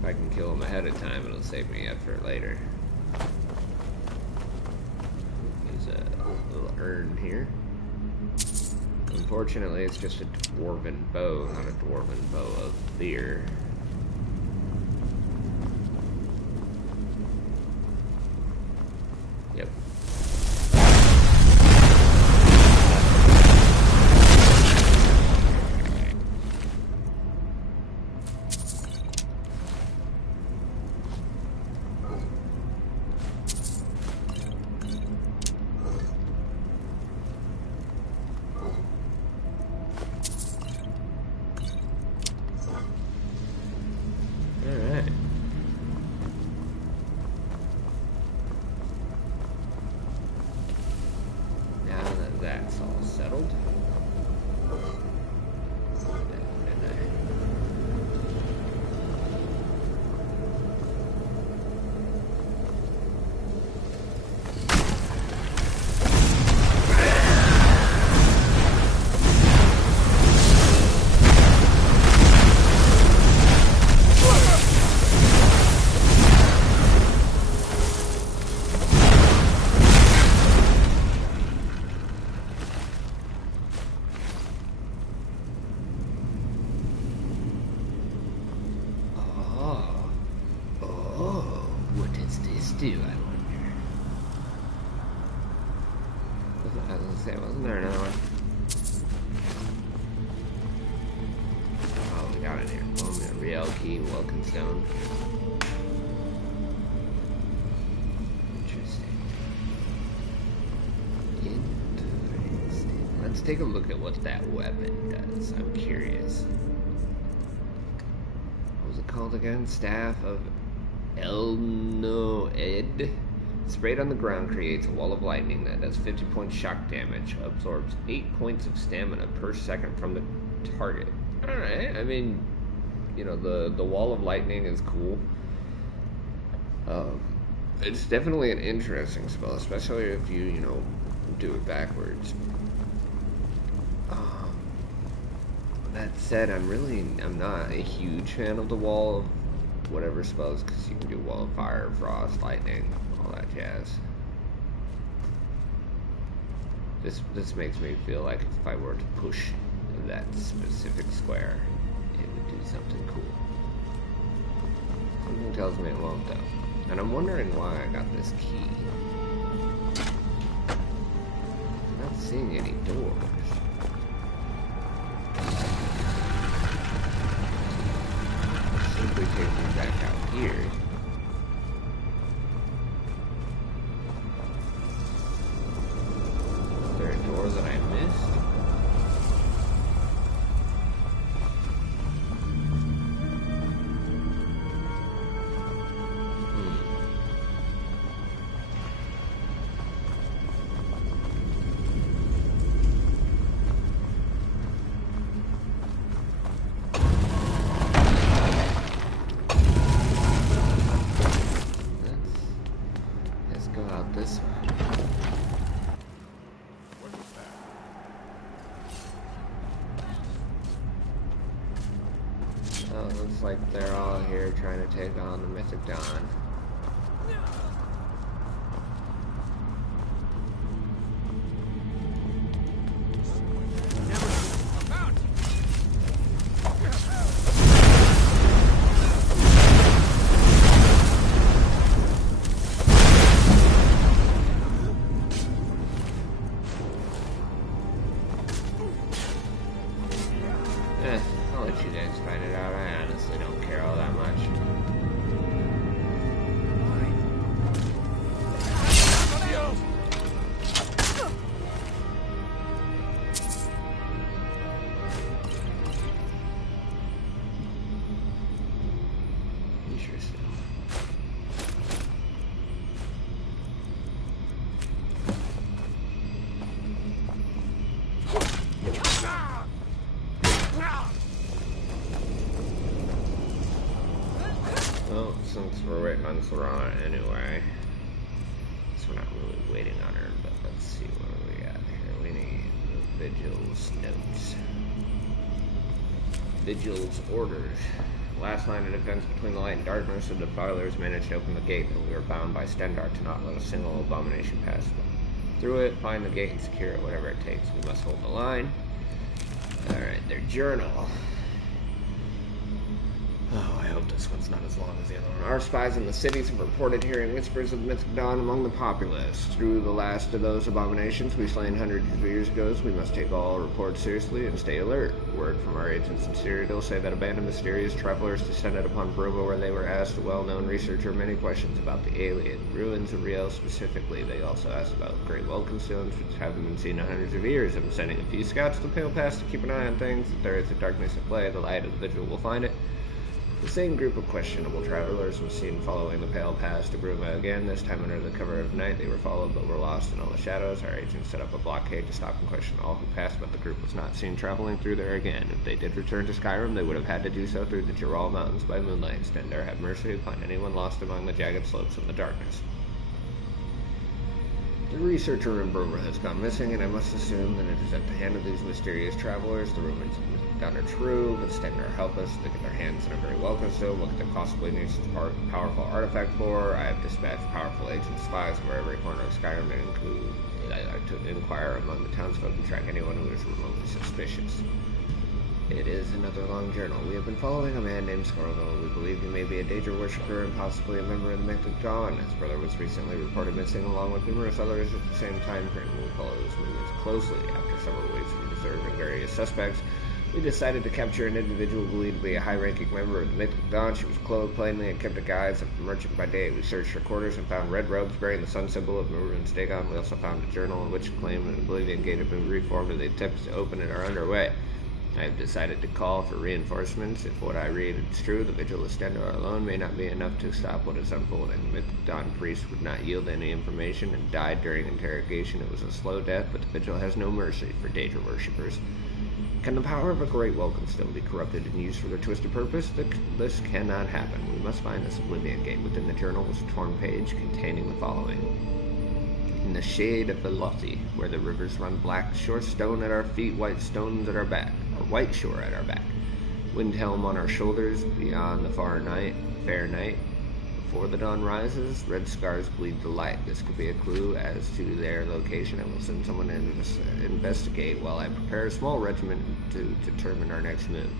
If I can kill him ahead of time, it'll save me effort later. There's a little urn here. Unfortunately, it's just a dwarven bow, not a dwarven bow of fear. What does this do, I wonder? I was gonna say, wasn't there another one? Oh, we got it here. Moment, Real Key, Welcome Stone. Interesting. Let's take a look at what that weapon does. I'm curious. What was it called again? Staff of Elnoed. Sprayed on the ground creates a wall of lightning that does 50 points shock damage, absorbs 8 points of stamina per second from the target. Alright, I mean, you know, the wall of lightning is cool. It's definitely an interesting spell, especially if you know, do it backwards. That said, I'm not a huge fan of the wall of whatever spells, because you can do wall of fire, frost, lightning, all that jazz. This makes me feel like if I were to push that specific square, it would do something cool. Something tells me it won't though. And I'm wondering why I got this key. I'm not seeing any doors. Simply take me back out here. Is there a door that I missed? Looks like they're all here trying to take on the Mythic Dawn. I'll let you guys find it out. I honestly don't care all that much. Interesting. Well, since we're waiting on Serana anyway, so we're not really waiting on her, but let's see what we got here. We need the Vigil's notes. Vigil's orders. Last line of defense between the light and darkness, the defilers managed to open the gate, and we were bound by Stendar to not let a single abomination pass through it. Find the gate and secure it, whatever it takes. We must hold the line. Alright, their journal. Oh, I hope this one's not as long as the other one. Our spies in the cities have reported hearing whispers of the Mythic Dawn among the populace. Through the last of those abominations we slain hundreds of years ago, we must take all reports seriously and stay alert. Word from our agents in Cyrodiil say that a band of mysterious travelers descended upon Brova, where they were asked a well-known researcher many questions about the alien ruins of Riel specifically. They also asked about great welcome stones, which haven't been seen in hundreds of years. I'm sending a few scouts to the Pale Pass to keep an eye on things. If there is a darkness at play, the light of the Vigil will find it. The same group of questionable travelers was seen following the Pale Pass to Bruma again, this time under the cover of night. They were followed but were lost in all the shadows. Our agents set up a blockade to stop and question all who passed, but the group was not seen traveling through there again. If they did return to Skyrim, they would have had to do so through the Giral Mountains by moonlight. Stendar have mercy upon anyone lost among the jagged slopes of the darkness. The researcher in Bruma has gone missing, and I must assume that it is at the hand of these mysterious travelers. The rumors of Mythic are true, but Stendar help us to get their hands on a very welcome stone. What they possibly need is powerful artifact for. I have dispatched powerful agent spies over every corner of Skyrim to inquire among the townsfolk and track anyone who is remotely suspicious. It is another long journal. We have been following a man named Scarville. We believe he may be a Daedra worshipper and possibly a member of the Mythic Dawn. His brother was recently reported missing along with numerous others at the same time frame. We follow his movements closely. After several weeks of observing various suspects, we decided to capture an individual believed to be a high-ranking member of the Mythic Dawn. She was clothed plainly and kept a guise of a merchant by day. We searched her quarters and found red robes bearing the sun symbol of Maroon's Dagon. We also found a journal in which claimed an Oblivion Gate had been reformed and the attempts to open it are underway. I have decided to call for reinforcements. If what I read is true, the vigil of Stendarr alone may not be enough to stop what is unfolding. The Mythic Dawn priest would not yield any information and died during interrogation. It was a slow death, but the vigil has no mercy for Daedra worshippers. Can the power of a great Welkenstone be corrupted and used for their twisted purpose? This cannot happen. We must find this Oblivion Gate. Within the journal was a torn page containing the following. In the shade of Velothi, where the rivers run black, shore stone at our feet, white stones at our back, or white shore at our back. Windhelm on our shoulders, beyond the fair night. Before the dawn rises, red scars bleed the light. This could be a clue as to their location. I will send someone in to investigate while I prepare a small regiment to determine our next move.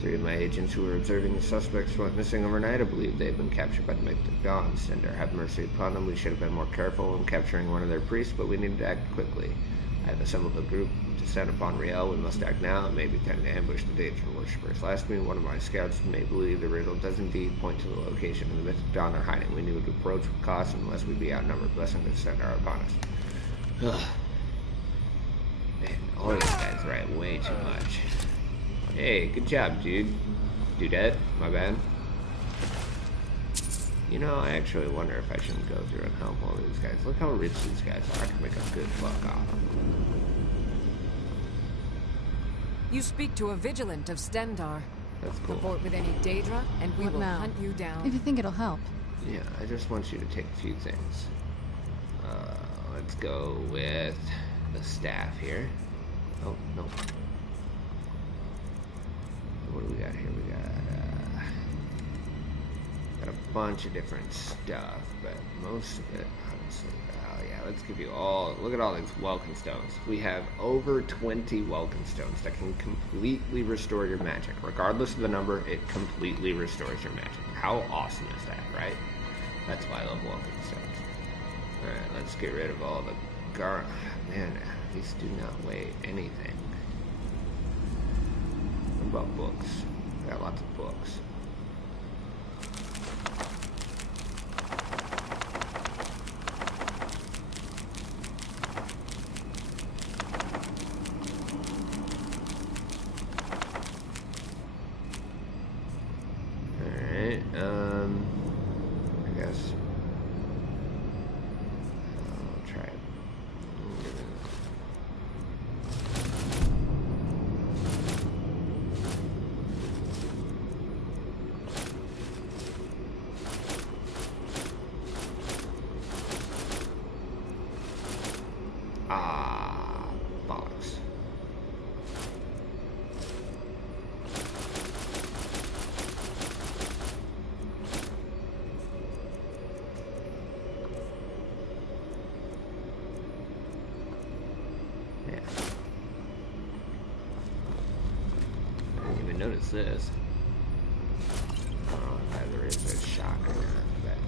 3 of my agents who were observing the suspects went missing overnight. I believe they've been captured by the Mythic Dawn. Stendarr, have mercy upon them. We should have been more careful in capturing one of their priests, but we needed to act quickly. I have assembled a group to stand upon Riel. We must act now. It may be time to ambush the Daedra worshippers. Lastly, one of my scouts may believe the riddle does indeed point to the location of the Mythic Dawn are hiding. We need to approach with caution unless we be outnumbered. Blessing of Stendarr upon us. Ugh. Man, all these guys write way too much. Hey, good job, dude. Dudette, my bad. You know, I actually wonder if I shouldn't go through and help all these guys. Look how rich these guys are. I can make a good buck off them. You speak to a vigilant of Stendarr. That's cool. Report with any Daedra, and we What will now? hunt you down. If you think it'll help. Yeah, I just want you to take a few things. Let's go with the staff here. Oh, no. What do we got here? We got a bunch of different stuff, but most of it, honestly, oh yeah, let's give you all, look at all these Welkenstones. We have over 20 Welkenstones that can completely restore your magic. Regardless of the number, it completely restores your magic. How awesome is that, right? That's why I love Welkenstones. Alright, let's get rid of all the man, these do not weigh anything. What about books? I got lots of books. Alright, I guess I'll try it. Bollocks. Yeah. I didn't even notice this. I don't know if there is a shock or not, but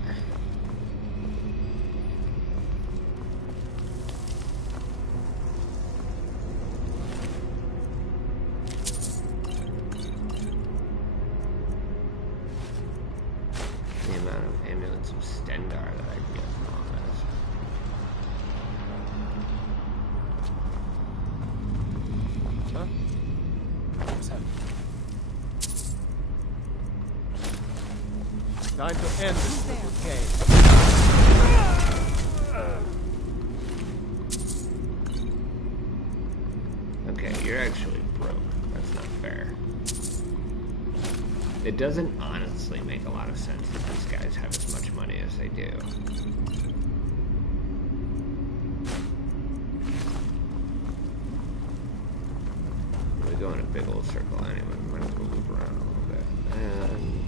the amount of amulets of Stendarr that I can get from all this. Huh? What's happening? Time to end this little game. Okay, you're actually broke. That's not fair. It doesn't honestly make a lot of sense that these guys have as much money as they do. We go in a big old circle anyway. We might as well loop around a little bit. And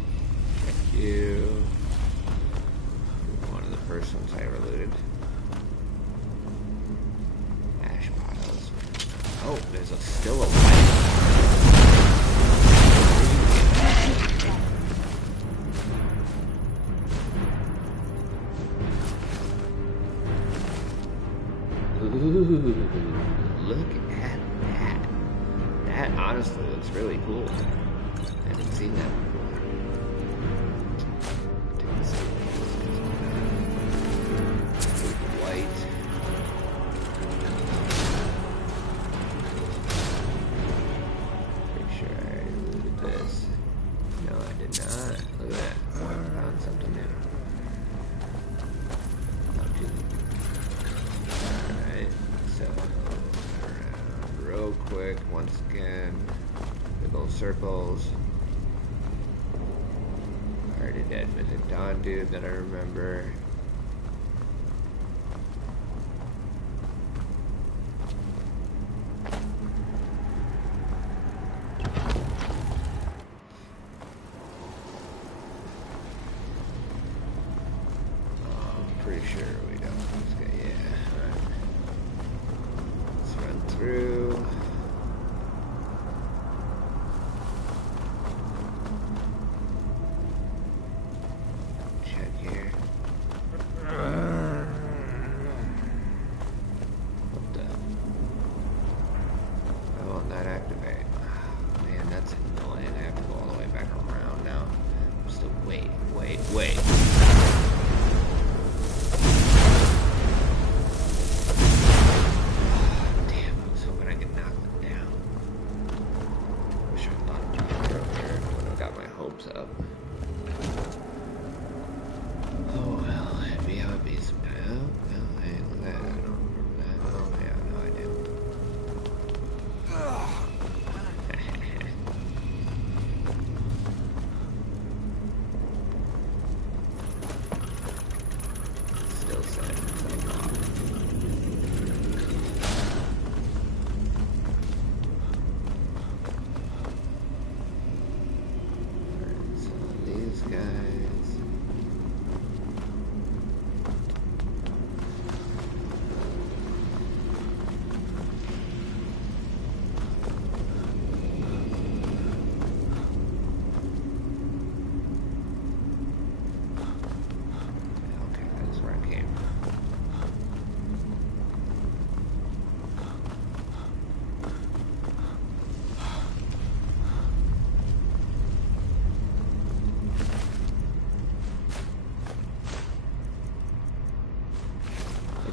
check you. One of the first ones I ever looted. Ash piles. Oh, there's still a light. Ooh, look at that. That honestly looks really cool. I haven't seen that before. Take this white. Pretty sure I looted this. No, I did not. Look at that. Oh, I found something new. Alright, so around real quick once again. Big old circles. Already dead Visit Dawn dude that I remember. Pretty sure we don't. Okay, yeah. Alright. Let's run through. Check here. What the? Why won't that activate? Man, that's annoying. I have to go all the way back around now. I'm still wait. Up. Oh well, it'd be how it be sometime. Oh, hey, look at that. I don't remember that. Oh yeah, no I do. Still set.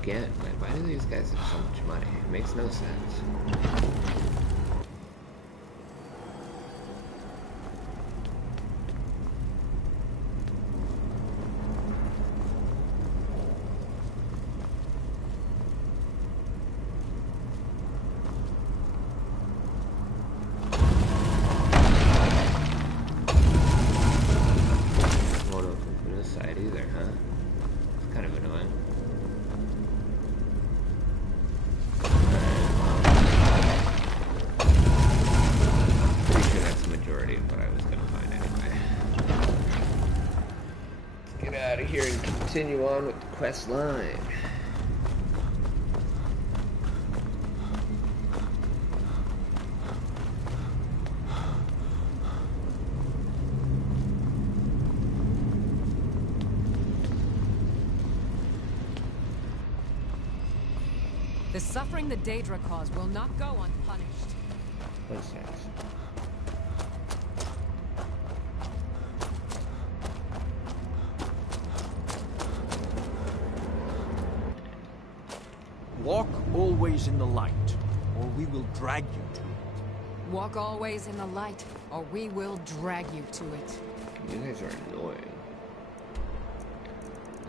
Again, like, why do these guys have so much money? It makes no sense. Won't open from this side either, huh? It's kind of annoying. Out of here and continue on with the quest line. The suffering the Daedra cause will not go unpunished. What's that? Walk always in the light, or we will drag you to it. Walk always in the light, or we will drag you to it. You guys are annoying.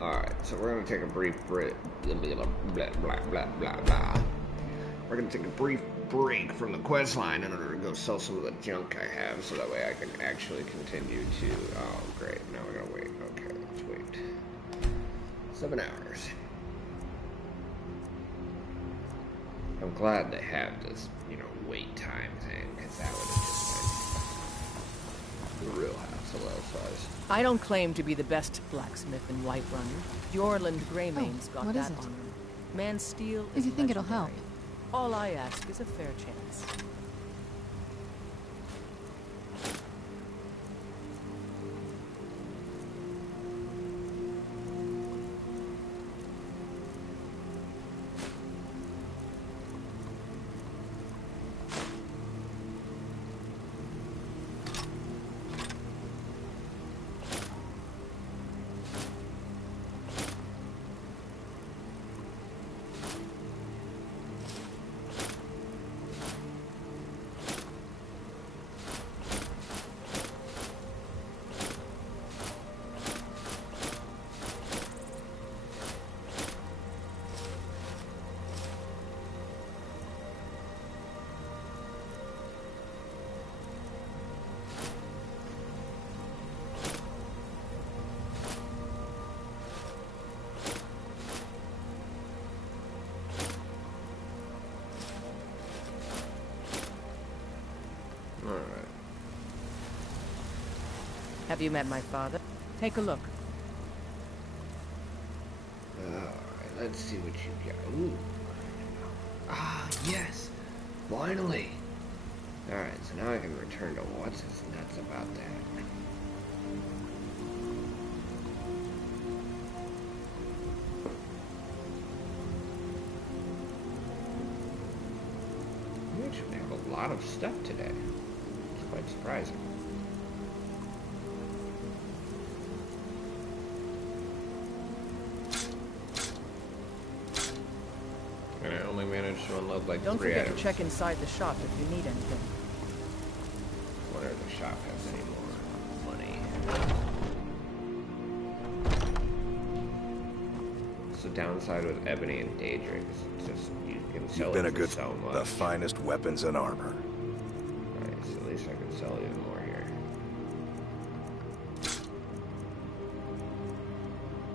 Alright, so we're gonna take a brief break. Blah, blah, blah, blah, blah, blah. We're gonna take a brief break from the quest line in order to go sell some of the junk I have, so that way I can actually continue to... Oh, great. Now we're gonna wait. Okay, let's wait. 7 hours. I'm glad they have this, you know, wait time thing, because that would have just been the real hassle otherwise. I don't claim to be the best blacksmith in Whiterun. Jorland Greymane's got what that is it? on him. Man steel If is you think it'll help. legendary. All I ask is a fair chance. Have you met my father? Take a look. Alright, let's see what you got. Ooh. Ah, yes! Finally! Alright, so now I can return to what's his nuts about that. We actually have a lot of stuff today. It's quite surprising. And I only managed to unload like Don't 3 forget items. to check inside the shop if you need anything. Wonder if the shop has any more money. So downside with Ebony and Daedric is just you can sell You've been it a for good, so much. the finest weapons and armor. Alright, so at least I can sell even more here.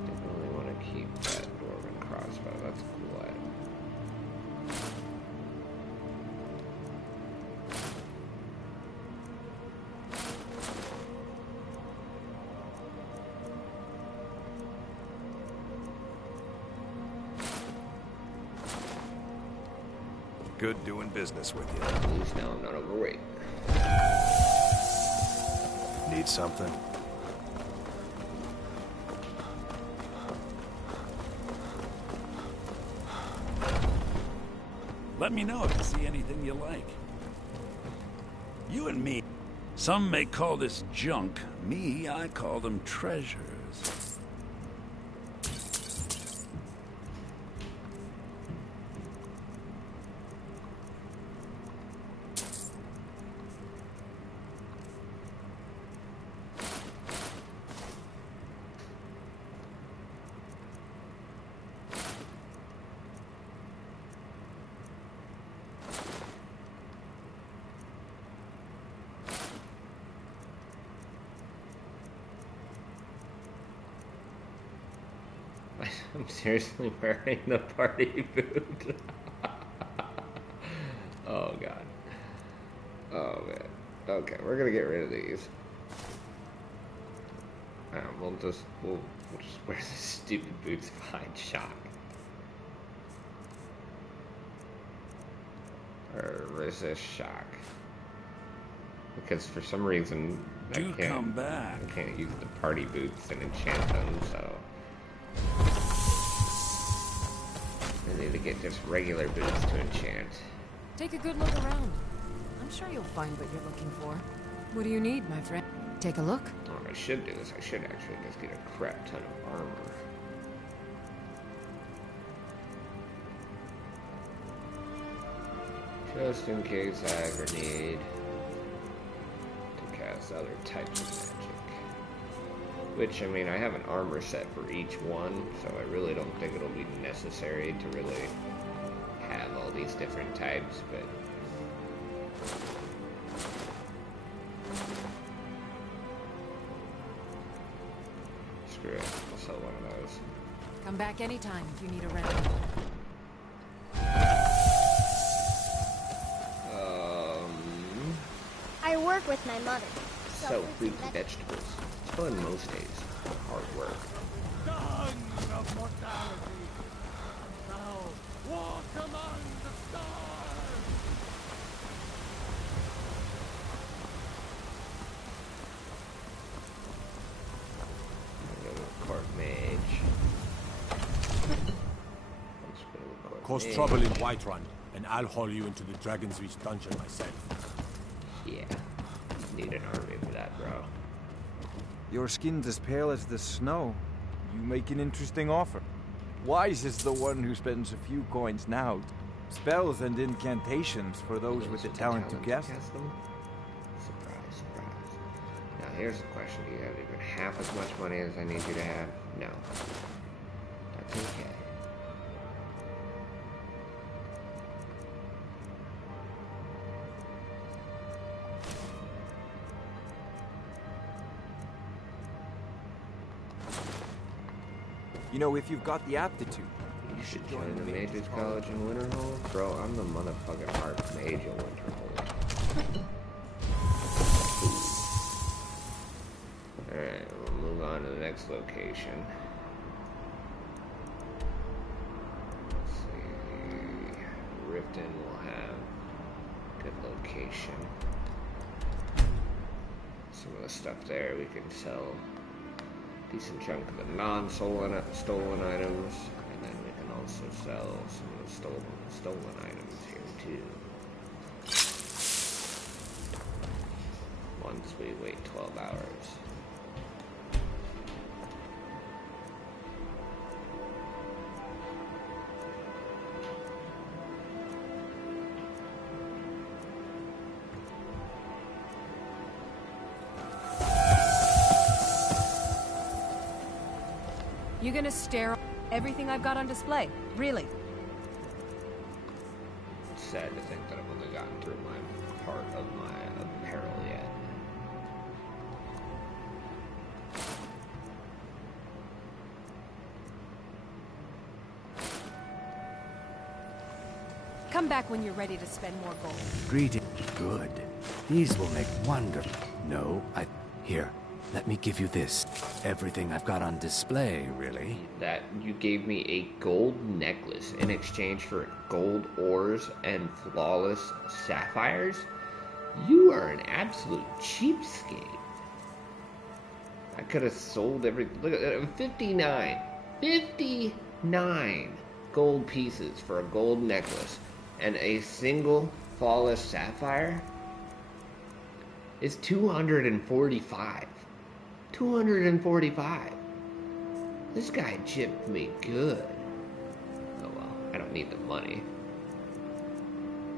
Definitely want to keep that dwarven crossbow. That's a cool item. Good doing business with you. At least now I'm not overweight. Need something? Let me know if you see anything you like. You and me. Some may call this junk. Me, I call them treasures. I'm seriously wearing the party boot. Oh god. Oh man. Okay, we're gonna get rid of these. We'll just wear the stupid boots behind shock. Or resist shock. Because for some reason Do come back. I can't use the party boots and enchant them, so I need to get just regular boots to enchant. Take a good look around. I'm sure you'll find what you're looking for. What do you need, my friend? Take a look. What I should do is I should actually just get a crap ton of armor. Just in case I ever need to cast other types of magic. Which, I mean, I have an armor set for each one, so I really don't think it'll be necessary to really have all these different types, but screw it, I'll sell one of those. Come back anytime if you need a remedy. I work with my mother. Sell fruits and vegetables. It's fun most days, but hard work. Sons of mortality, now walk among the stars. Court mage. Cause trouble in Whiterun, and I'll haul you into the Dragon's Reach dungeon myself. Yeah, need an army for that, bro. Your skin's as pale as the snow. You make an interesting offer. Wise is the one who spends a few coins now. Spells and incantations for those with the talent to cast them. Surprise, surprise. Now here's the question. Do you have even half as much money as I need you to have? No. That's okay. You know, if you've got the aptitude, You should join the Mages College in Winterhold. Bro, I'm the motherfucking Archmage in Winterhold. next location. Let's see. Riften will have good location. Some of the stuff there we can sell a decent chunk of the non-stolen items, and then we can also sell some of the stolen items here too. Once we wait 12 hours. You gonna stare at everything I've got on display? Really? It's sad to think that I've only gotten through my part of my apparel yet. Come back when you're ready to spend more gold. Greeting. Good. These will make wonderful. No, Here, let me give you this. Everything I've got on display, really. That you gave me a gold necklace in exchange for gold ores and flawless sapphires? You are an absolute cheapskate. I could have sold every... Look at 59. 59 gold pieces for a gold necklace. And a single flawless sapphire is 245. 245. This guy chipped me good. Oh well, I don't need the money.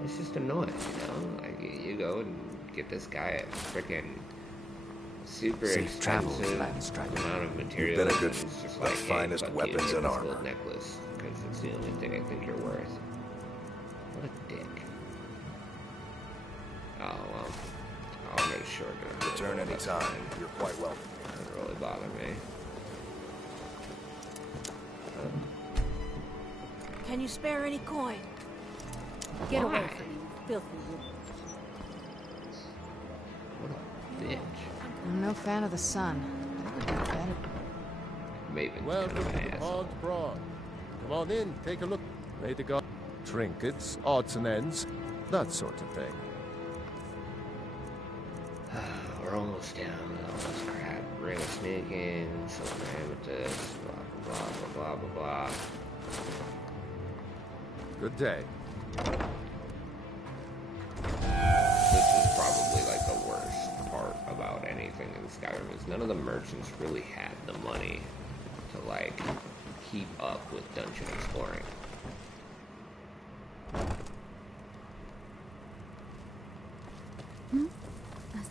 It's just annoying, you know? Like, you go and get this guy a freaking super Safe travels, expensive Landstrider. amount of material. You've been a good... It's just the like, hey, finest fuck weapons you, and here's this armor. gold necklace, because it's the only thing I think you're worth. What a dick. Oh well. I'll get a short gun. Return anytime. You're quite welcome. Doesn't really bother me. Can you spare any coin? Get Why? away from me, you filthy woman. What a bitch. I'm no fan of the sun. But it would be better. Maven's Welcome kind to of an the asshole. Pond Broad. Come on in, take a look. May the god... Trinkets, odds and ends, that sort of thing. We're almost down to all this crap. Ring of sneaking, silver amethyst, blah blah blah blah blah blah. Good day. This is probably like the worst part about anything in Skyrim is none of the merchants really had the money to like keep up with dungeon exploring.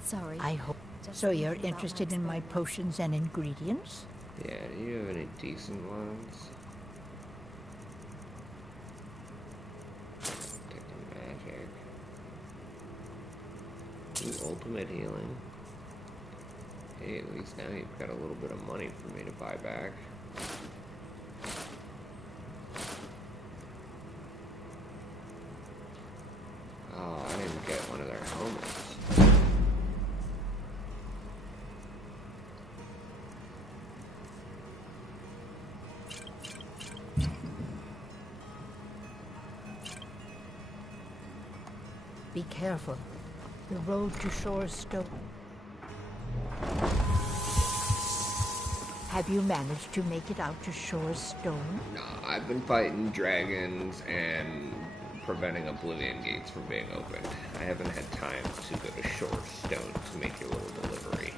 Sorry. I hope. So you're interested in my potions and ingredients? Yeah, do you have any decent ones? Take the magic. The ultimate healing. Hey, at least now you've got a little bit of money for me to buy back. Oh, I didn't get one of their helmets. Be careful. The road to Shore's Stone. Have you managed to make it out to Shore's Stone? Nah, I've been fighting dragons and preventing Oblivion gates from being opened. I haven't had time to go to Shore Stone to make your little delivery.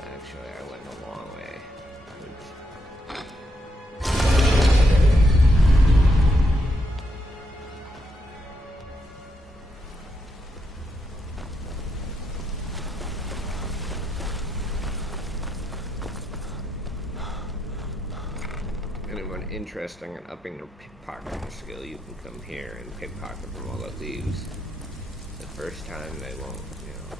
Actually, I went a long way. Anyone interested in upping their pickpocketing skill, you can come here and pickpocket from all that leaves. The first time they won't, you know,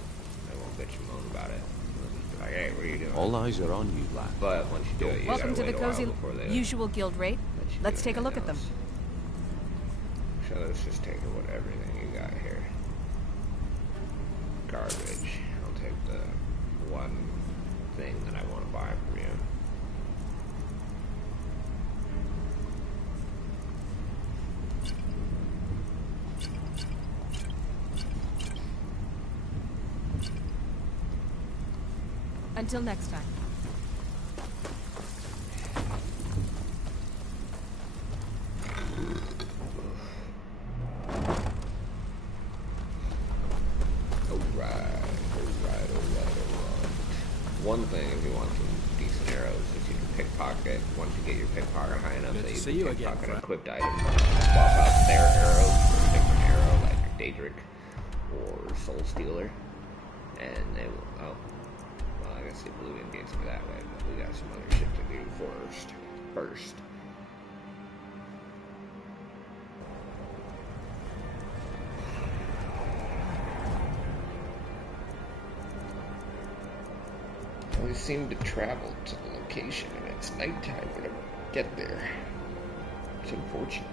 they won't bitch and moan about it. They'll just be Like, hey, what are you doing? All eyes are on you, lad. But once you do it, you Welcome gotta to the wait a while cozy before they usual guild rate. let you Let's do take a look at anything them. else. So let's just take a look at everything you got here. Garbage. I'll take the one thing that I want to buy from you. Until next time. One thing, if you want some decent arrows, is you can pickpocket. Once you get your pickpocket high enough that you can pickpocket equipped items, swap out their arrows for a different arrow, like Daedric or Soul Stealer, and they will. Oh, well, I guess the Oblivion gates me that way, but we got some other shit to do first. We seem to travel to the location and it's nighttime whenever we get there. It's unfortunate.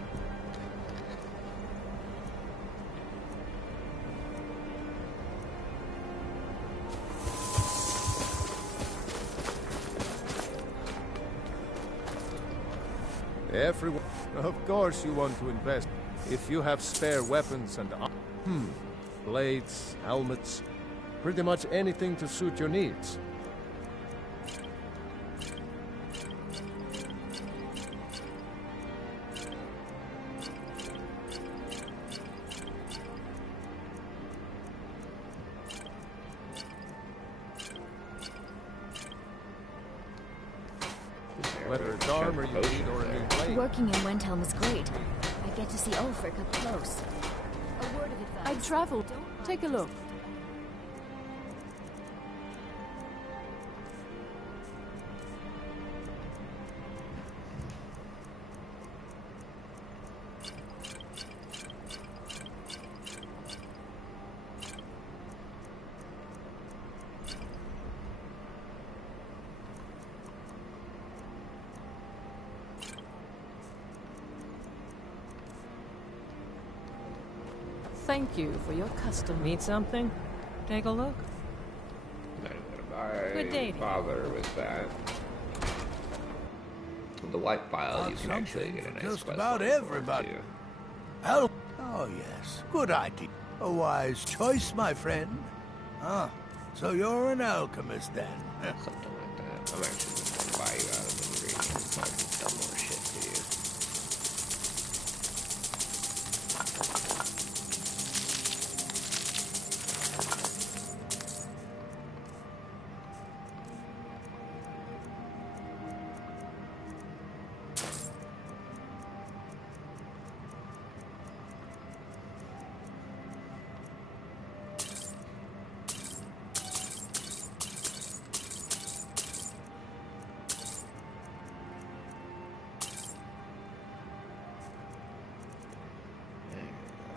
Everyone. Of course you want to invest. If you have spare weapons and blades, helmets, pretty much anything to suit your needs. Whether it's armor you need or a new blade. Working in Wendhelm is great. I get to see Ulfric up close. A word of advice. I've traveled. Take a look. Thank you for your custom. Need something? Take a look. Not gonna Good day. bother with that. The white file, you can actually get a nice just quest about line for it, everybody. too. Oh yes, good idea. A wise choice, my friend. Ah, so you're an alchemist then? Something like that. I'm actually just gonna buy you out of ingredients so I can sell more shit to you.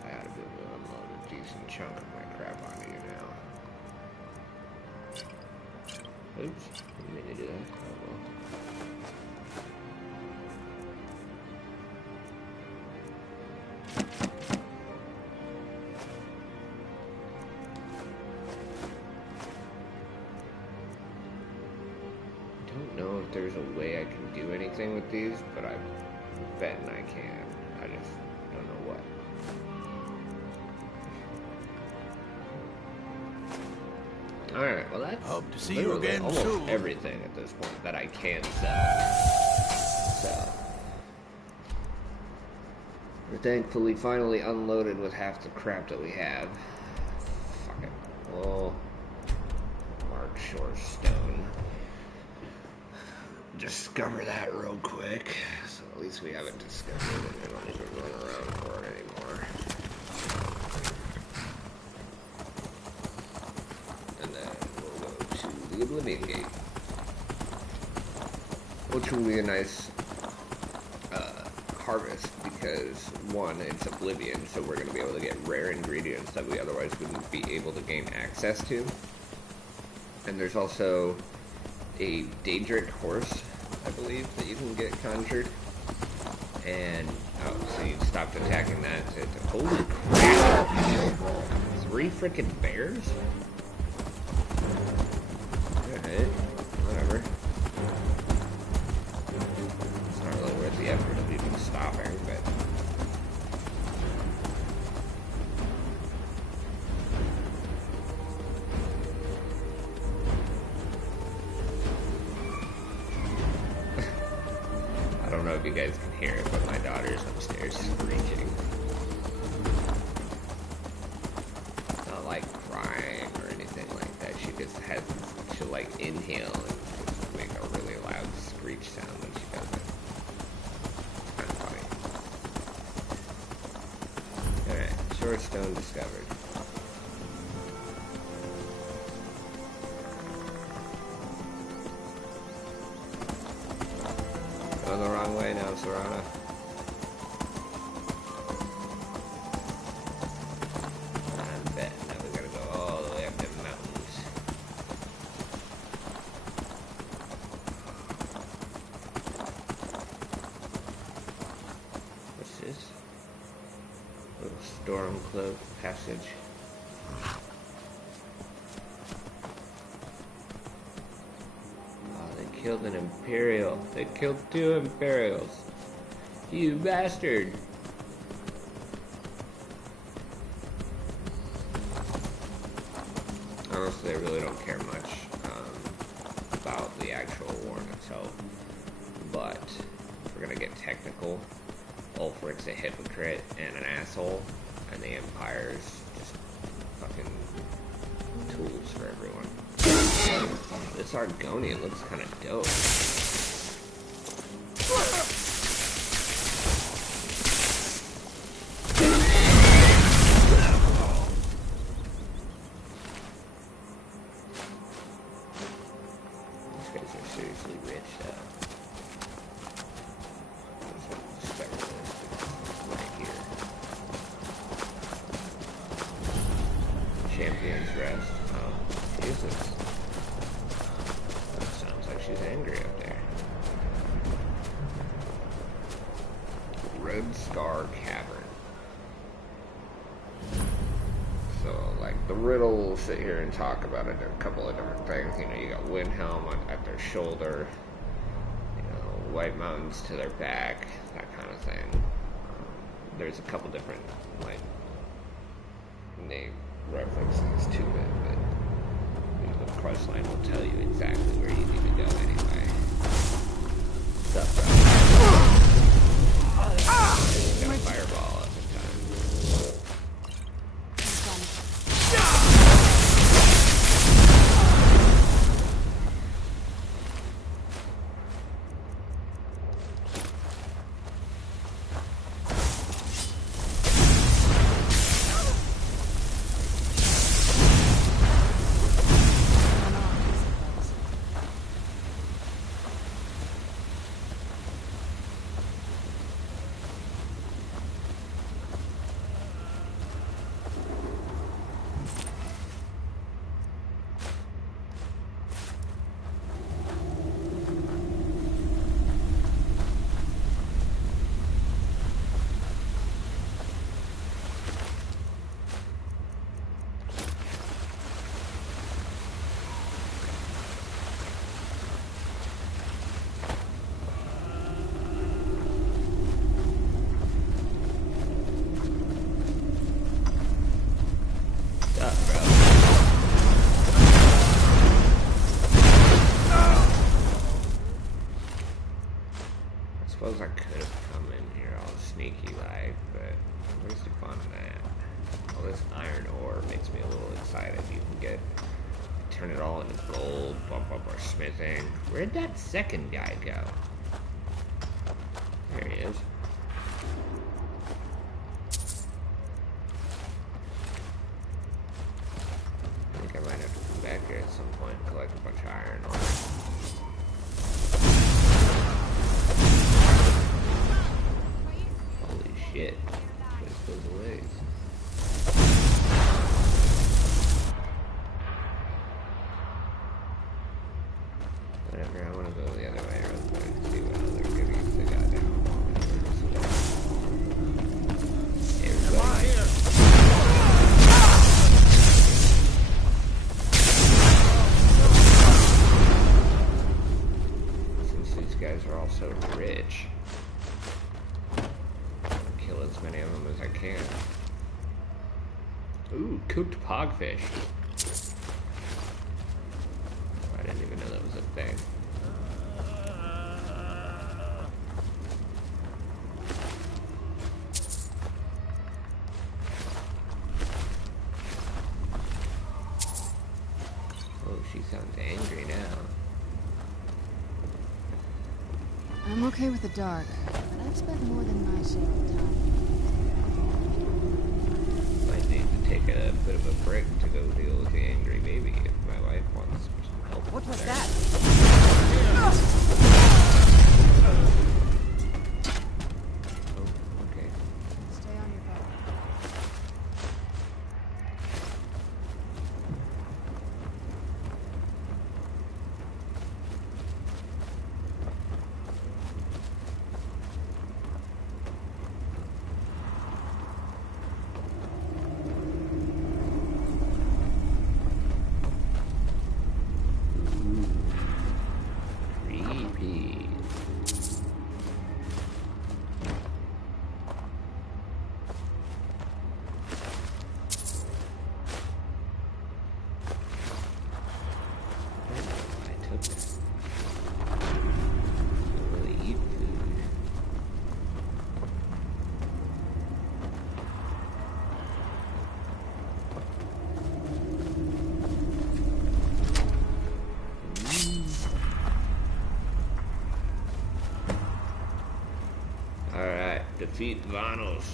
I ought to be able to unload a decent chunk of my crap onto you now. Oops, didn't mean to do that. Oh well. I don't know if there's a way I can do anything with these, but I'm betting I can. I just don't know what. Alright, well that's Hope to see you literally again almost soon. everything at this point that I can sell. So we're thankfully finally unloaded with half the crap that we have. Fuck it. Well, March or Stone. Discover that real quick. So at least we haven't discovered it. We don't need to run around for it anymore. And then we'll go to the Oblivion Gate, which will be a nice harvest because, one, it's Oblivion, so we're going to be able to get rare ingredients that we otherwise wouldn't be able to gain access to. And there's also a Daedric horse, I believe, that you can get conjured. And, oh, so you stopped attacking that. Holy crap! 3 freaking bears? Alright, whatever. It's not really worth the effort of even stopping, but... I don't know if you guys can hear it, but my daughter's upstairs screeching. Not like crying or anything like that. She just has, she'll like inhale and just make a really loud screech sound when she does it. It's kind of funny. Alright, short stone discovered. Going the wrong way now, Serana. I bet. Now we gotta go all the way up the mountains. What's this? Little storm-cloaked passage. Killed an Imperial. They killed 2 Imperials. You bastard! Honestly, I really don't care much about the actual war in itself. But, if we're gonna get technical, Ulfric's a hypocrite and an asshole, and the Empire's just fucking tools for everyone. This Argonian looks kind of dope. These guys are seriously rich, though. Right here. Champion's Rest. Oh, Jesus. She's angry up there. Red Scar Cavern. So, like, the riddle will sit here and talk about a couple of different things. You know, you got Windhelm at their shoulder, you know, White Mountains to their back, that kind of thing. There's a couple different, like, name references to it, but the quest line will tell you exactly where you need to go anyway. Stuff, bro. Got a fireball at the time. suppose I could have come in here all sneaky like, but where's the fun in that? All this iron ore makes me a little excited. You can turn it all into gold, bump up our smithing. Where'd that second guy go? There he is. I think I might have to come back here at some point and collect a bunch of iron ore. Holy shit. This goes a ways. as many of them as I can. Ooh, cooked pogfish. I didn't even know that was a thing. Oh, she sounds angry now. I'm okay with the dark, but I've spent more than my share of time. Might need to take a bit of a break to go deal with the angry baby if my wife wants some help. What was there. that? Oh, okay. Stay on your guard. Creepy. I took it. Don't really eat food. Alright, defeat Vanos.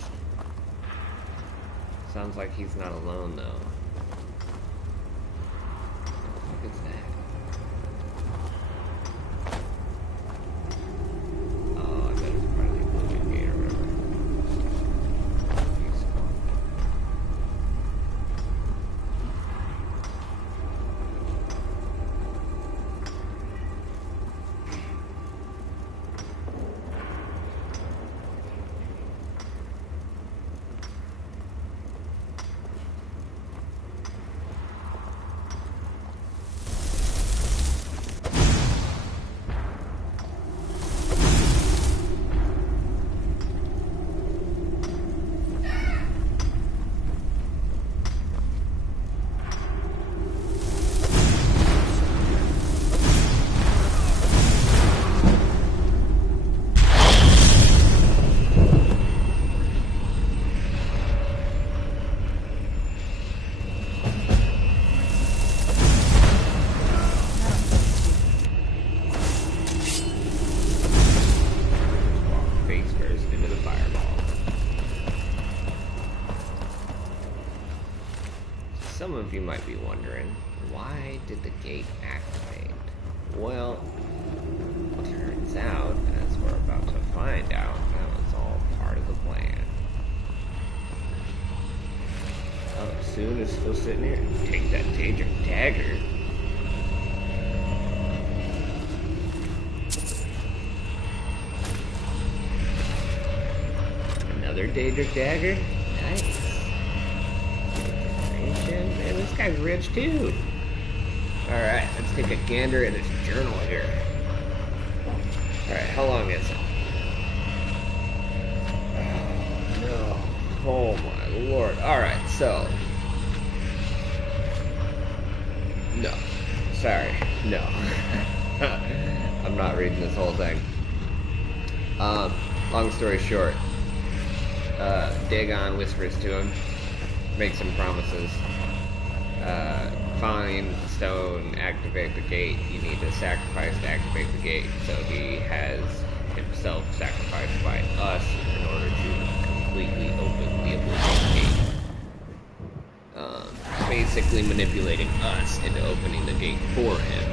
Sounds like he's not alone though. What is that? Oh, I bet it's part of the Oblivion Gate or whatever. He's gone. Face first into the fireball. Some of you might be wondering, why did the gate activate? Well, turns out, as we're about to find out, that was all part of the plan. Oh, soon as still sitting here, take that Daedric dagger. Another Daedric dagger? Nice. Man, this guy's rich too. Alright, let's take a gander at his journal here. Alright, how long is it? Oh, no. Oh my lord. Alright, so. No. Sorry. No. I'm not reading this whole thing. Long story short. Dagon whispers to him, makes him promises. Find stone, activate the gate. You need to sacrifice to activate the gate. So he has himself sacrificed by us in order to completely open the Oblivion Gate. Basically manipulating us into opening the gate for him.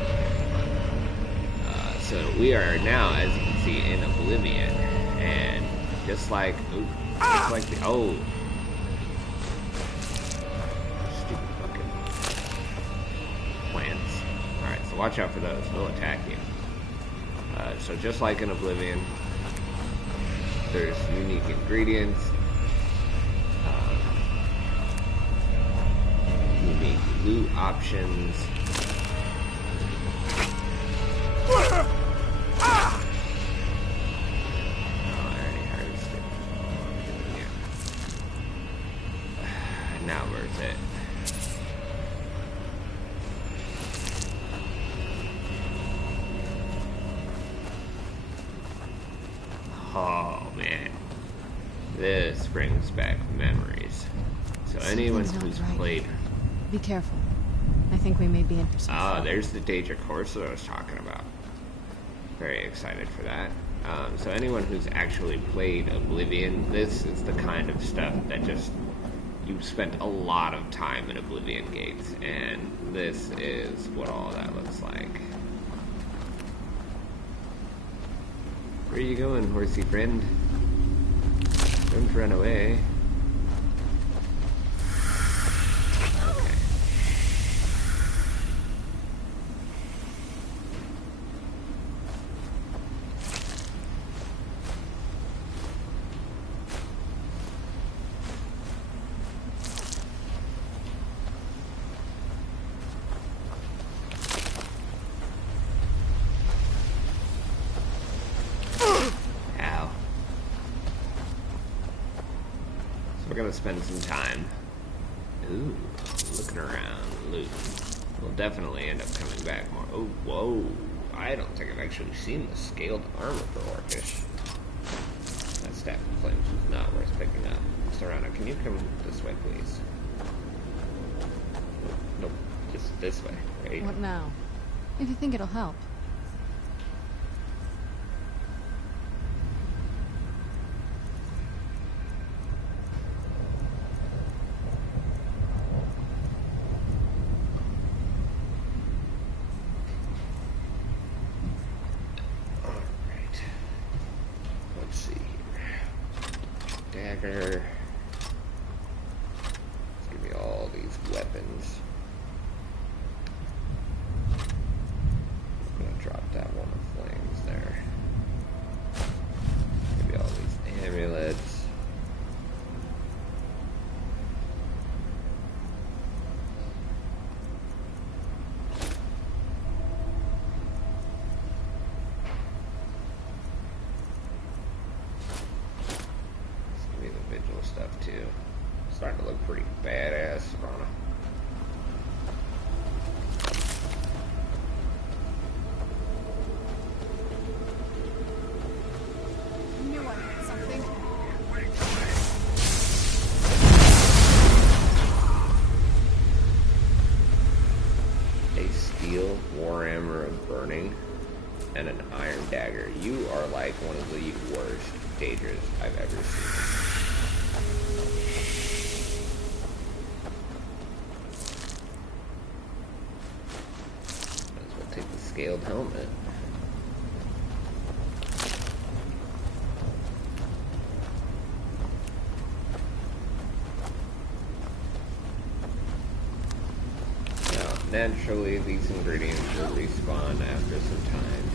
So we are now, as you can see, in Oblivion, and just like, just like the stupid fucking plants. All right, so watch out for those; they'll attack you. So just like in Oblivion, there's unique ingredients, unique loot options. worth it. Oh man, this brings back memories. So anyone Something's who's not right. played... Be careful. I think we may be in for some Ah, trouble. there's the Daedric horse that I was talking about. Very excited for that. So anyone who's actually played Oblivion, this is the kind of stuff that just... You've spent a lot of time in Oblivion Gates, and this is what all that looks like. Where are you going, horsey friend? Don't run away. Okay. We're gonna spend some time. Ooh, looking around, loot. We'll definitely end up coming back more. Oh, whoa. I don't think I've actually seen the scaled armor for Orcish. That staff of flames was not worth picking up. Serrano, can you come this way, please? Nope, just this way, right? What now? If you think it'll help. Dagger. Let's give me all these weapons. I'm gonna drop that one of flames there. Give me all these amulets. Stuff too. Starting to look pretty badass, Rana. Knew I had something. A steel warhammer of burning and an iron dagger. You are like one of the worst Daedras I've ever seen. Take the scaled helmet. Now, naturally, these ingredients will respawn after some time.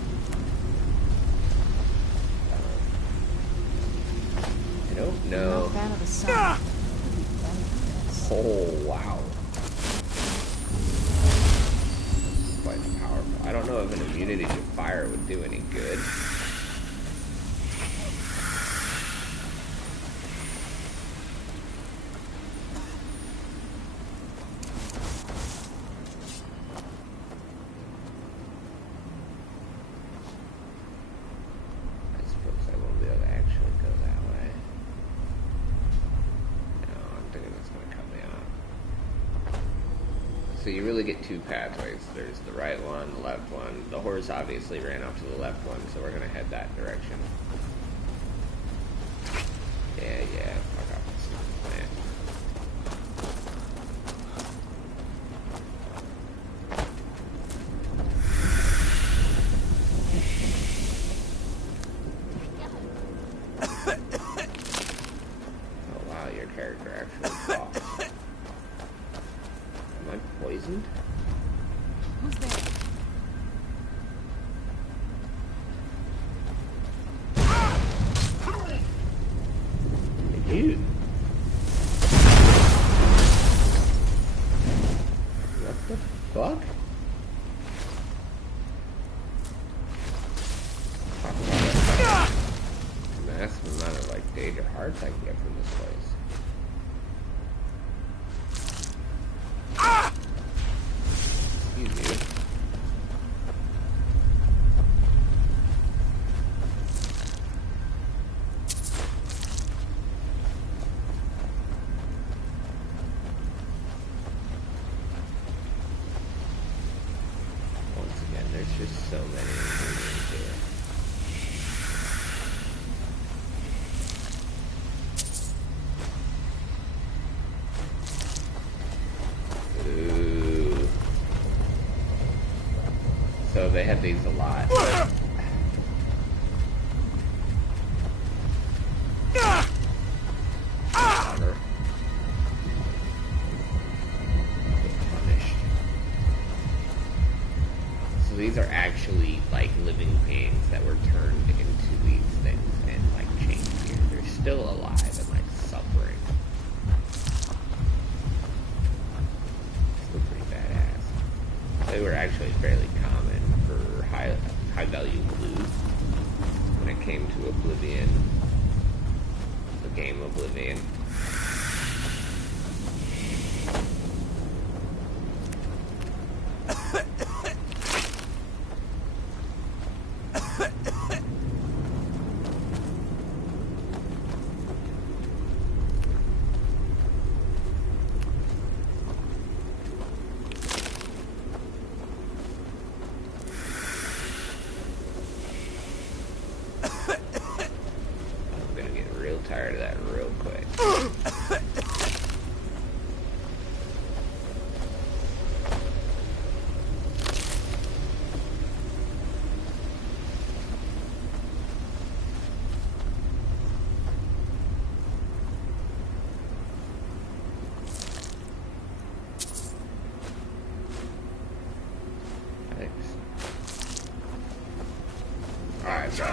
I don't know. Not a fan of the sun. Oh, wow. Quite powerful. I don't know if an immunity to fire would do any good. I suppose I won't be able to actually go that way. No, I'm thinking it's going to cut me off. So you really get two pathways. There's the right one, the left one. The horse obviously ran off to the left one, so we're gonna head that direction. Yeah, fuck off this stupid plant. Oh wow, your character actually talks. Am I poisoned? Who's there? Hey, dude. What the fuck? Massive amount of like Daedra hearts I can get from this place. they have these a lot. So these are actually like living beings that were turned into these things and like changed here. They're still alive and like suffering. Still pretty badass. They were actually fairly common for high value loot when it came to Oblivion, the game Oblivion. Tired of that real quick. Thanks. Alright, so.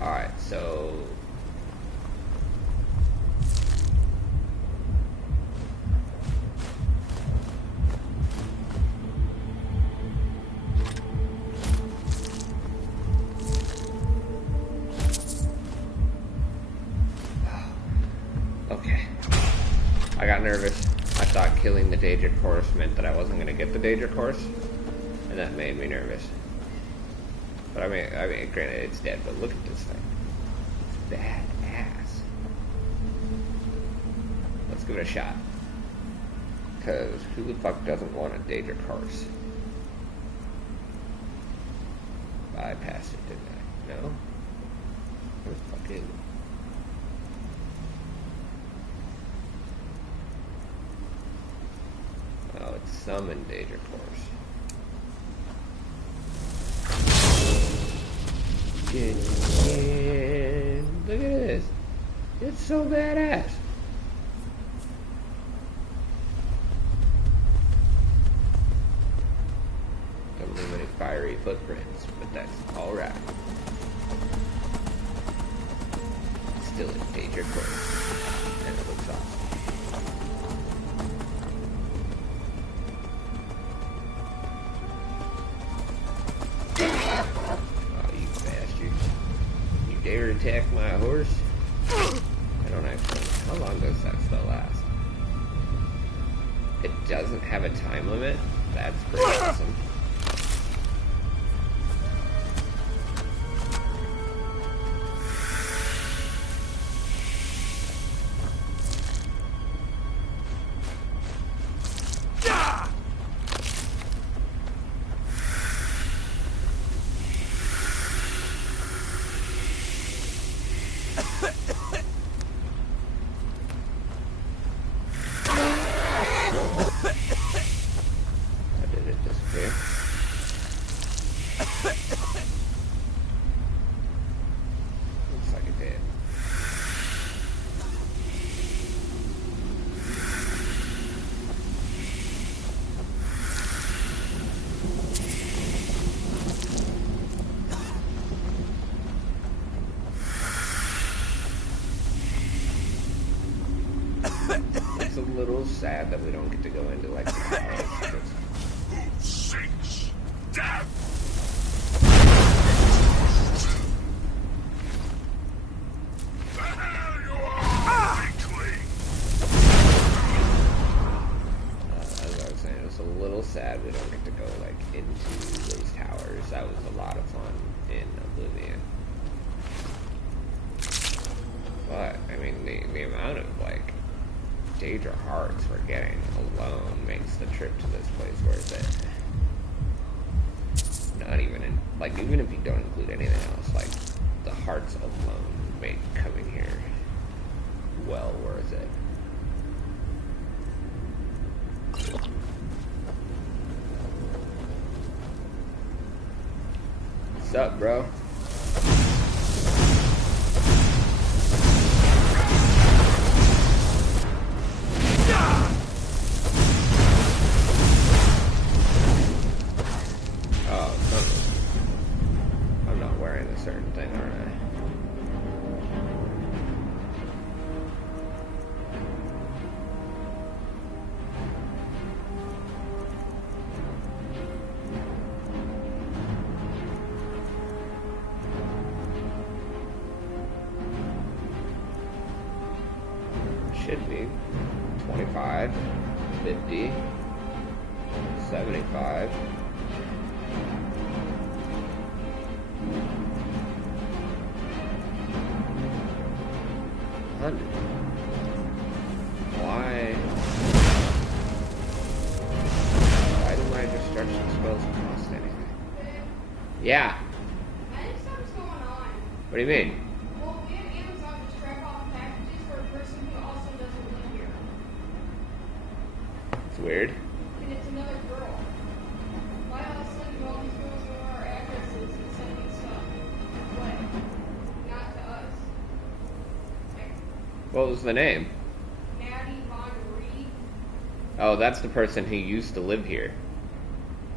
Alright, so okay. I got nervous. I thought killing the Daedric horse meant that I wasn't going to get the Daedric horse, and that made me nervous. But I mean, granted, it's dead, but look at this thing. It's badass. Let's give it a shot. Because who the fuck doesn't want a Daedric horse? I passed it, didn't I? No? Where the fuck is it? Oh, it's summoned Daedric horse. Look at this. It's so badass. Don't leave any fiery footprints, but that's alright. Still a Daedric horse. And it looks awesome. Dare attack my horse? I don't actually. How long does that spell last? It doesn't have a time limit. That's pretty awesome. A little sad that we don't get to go into like the palace. Who seeks death? There you are, weakling. As I was saying, it's a little sad we don't get to go like into those towers. That was a lot of fun in Oblivion. But I mean, the amount of like Daedra hearts we're getting alone makes the trip to this place worth it. Not even in, like, even if you don't include anything else, like, the hearts alone make coming here well worth it. What's up, bro? I'm not wearing a certain thing, aren't I? Should be 25, 50, 75. Why do my destruction spells cost anything? Yeah. I think something's going on. What do you mean? Well, we had Amazon just drop off packages for a person who also doesn't live here. It's weird. And it's another girl. Why all of a sudden all these girls know our addresses and sending stuff? What? Not to us. Like, What was the name? Maddie Von Reed. Oh, that's the person who used to live here.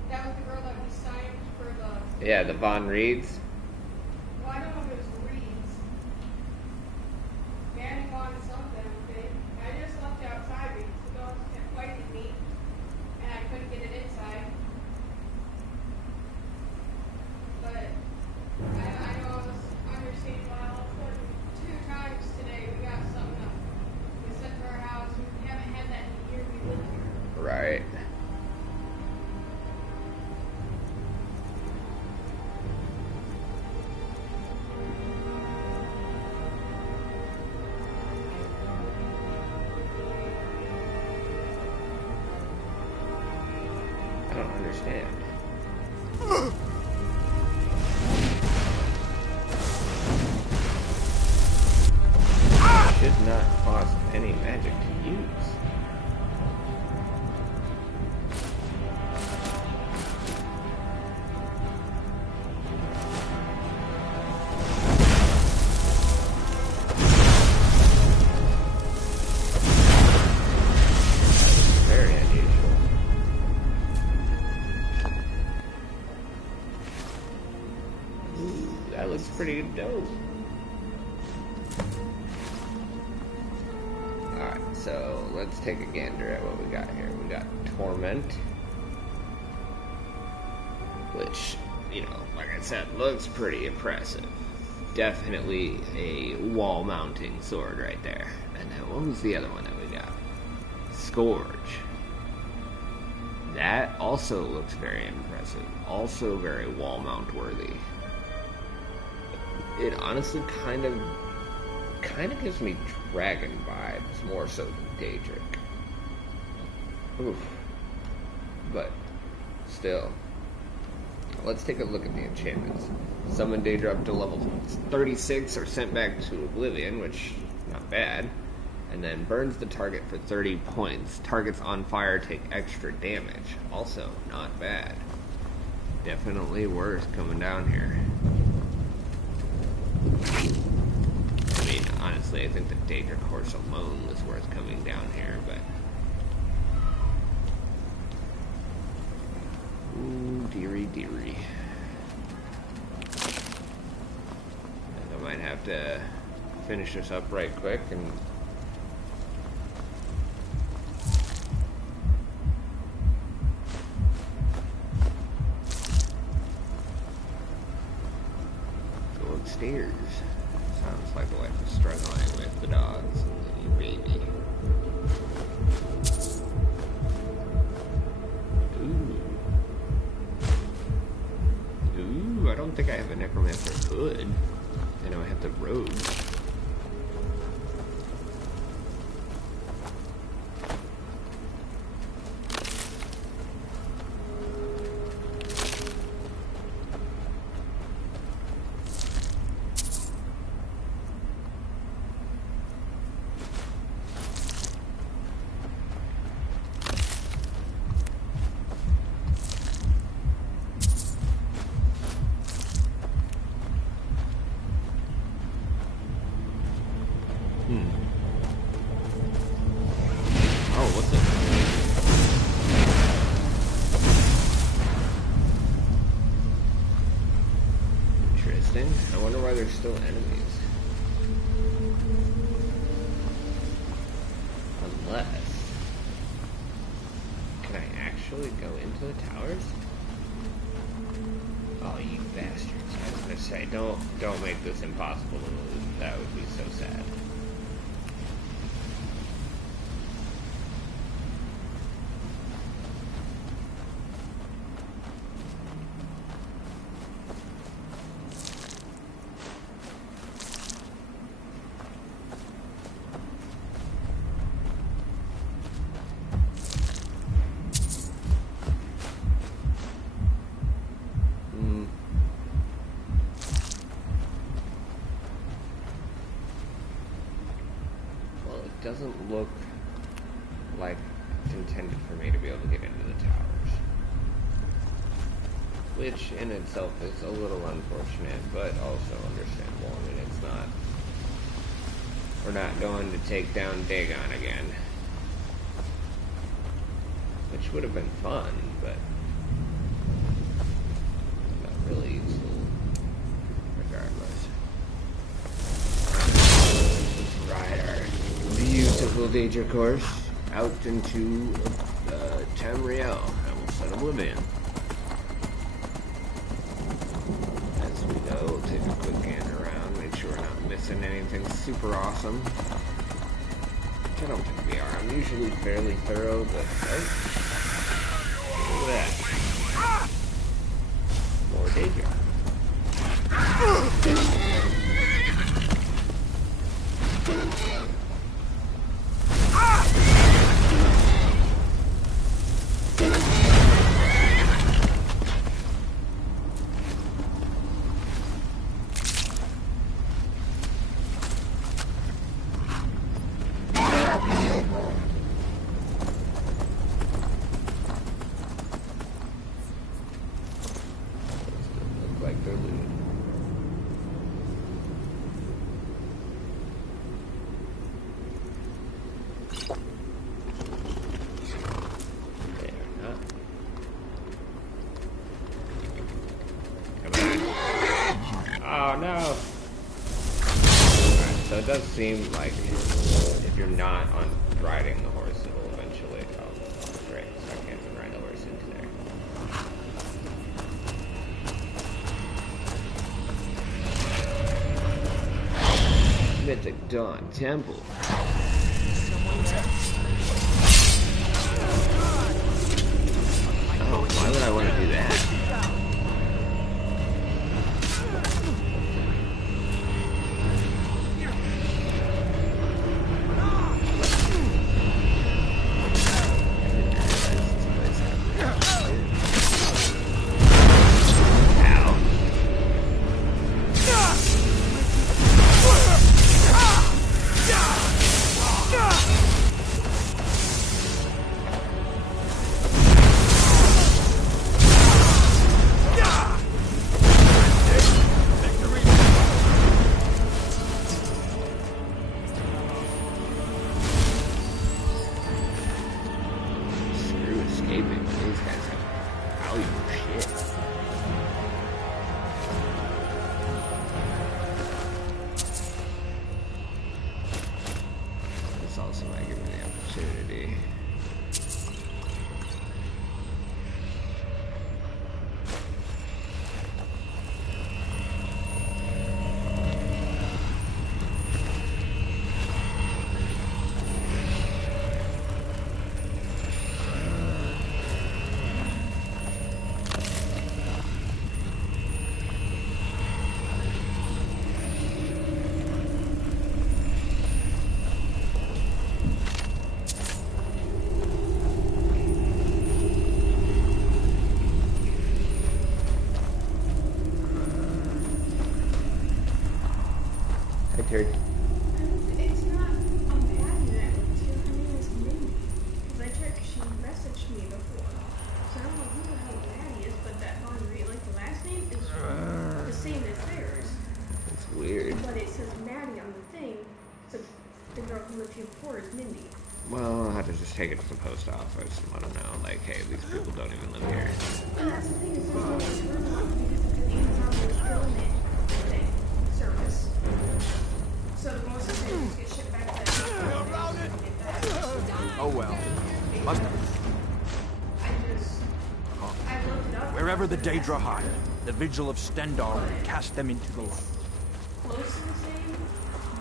That was the girl that we signed for the... Yeah, the Von Reeds. Well, I don't know if it was Reeds. Maddie Von something, okay? I just left it outside because the dogs kept fighting me. And I couldn't get it inside. But I know I was understanding why all of a sudden 2 times today we got something up. We sent to our house. We haven't had that in the year we lived here. Right. I don't understand. Should not cost any magic to use. Very unusual. Ooh, that looks pretty dope. Alright, so let's take a gander at what we got here. We got Torment, which, you know, like I said, looks pretty impressive. Definitely a wall mounting sword right there. And then what was the other one that we got? Scourge. That also looks very impressive. Also very wall mount worthy. It honestly kind of gives me dragon vibes more so than Daedric. Oof. But still. Let's take a look at the enchantments. Summon Daedra up to level 36 or sent back to Oblivion, which not bad. And then burns the target for 30 points. Targets on fire take extra damage. Also not bad. Definitely worth coming down here. I mean, honestly, I think the Daedric horse alone was worth coming down here, but... Ooh, dearie, dearie. I might have to finish this up right quick and... go upstairs. Sounds like the wife is struggling with the dogs and the new baby. Ooh, I don't think I have a necromancer hood. I know I have the robe. Oh, what's it? Interesting. I wonder why there's still enemies. Unless... Can I actually go into the towers? Oh, you bastards. I was gonna say, don't make this impossible to lose. That would be so sad. Doesn't look like it's intended for me to be able to get into the towers. Which in itself is a little unfortunate, but also understandable. I mean, it's not... We're not going to take down Dagon again. Which would have been fun, but... not really useful. Regardless. Right, alright. Beautiful Daedra course out into Tamriel. I will settle him in. As we go, we'll take a quick gander around, make sure we're not missing anything super awesome. Which I don't think we are. I'm usually fairly thorough, but look at that. More Daedra. It does seem like if you're not on riding the horse, it'll eventually... Oh, great. So I can't even ride the horse into there. Mythic Dawn Temple. Oh, why would I want to do that? Here. It's not Patty that went to. Her name is Mindy. Because I checked, she messaged me before. So I don't know who the hell Patty is, but that Von Reed, like the last name, is the same as theirs. It's weird. But it says Maddie on the thing. So the girl who lived here before is Mindy. Well, I'll have to just take it to the post office and let them know, like, hey, these people don't even live here. And that's the thing, is there's no return on because it's an Amazon fulfillment thing, service. So the most of things get shipped back to Oh well. Must have. I looked it up. Wherever the Daedra hide, the Vigil of Stendar will cast them into the light. Close to the same,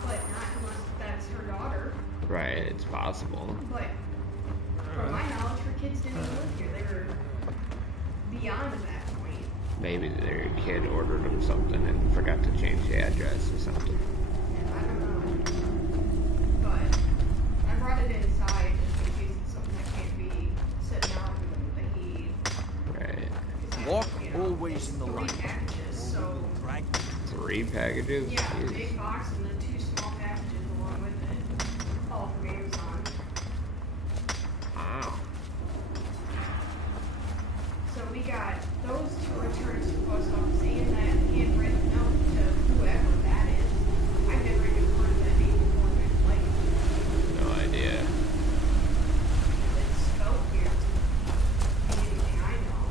but not unless that's her daughter. Right, it's possible. But from my knowledge, her kids didn't even live here. They were beyond that point. Maybe their kid ordered them something and forgot to change the address or something. I don't know. But I brought it inside just in case it's something that can't be set down in the heat. Right. Walk always in the light. 3 packages, so... 3 packages? Yeah, Jeez. big box and then 2 small packages along with it. All from Amazon. Wow. So we got those 2 returns to the post office and that handwritten note to whoever that is. I've never even heard of that name before. Like, No idea. it's spelled weird to anything I know.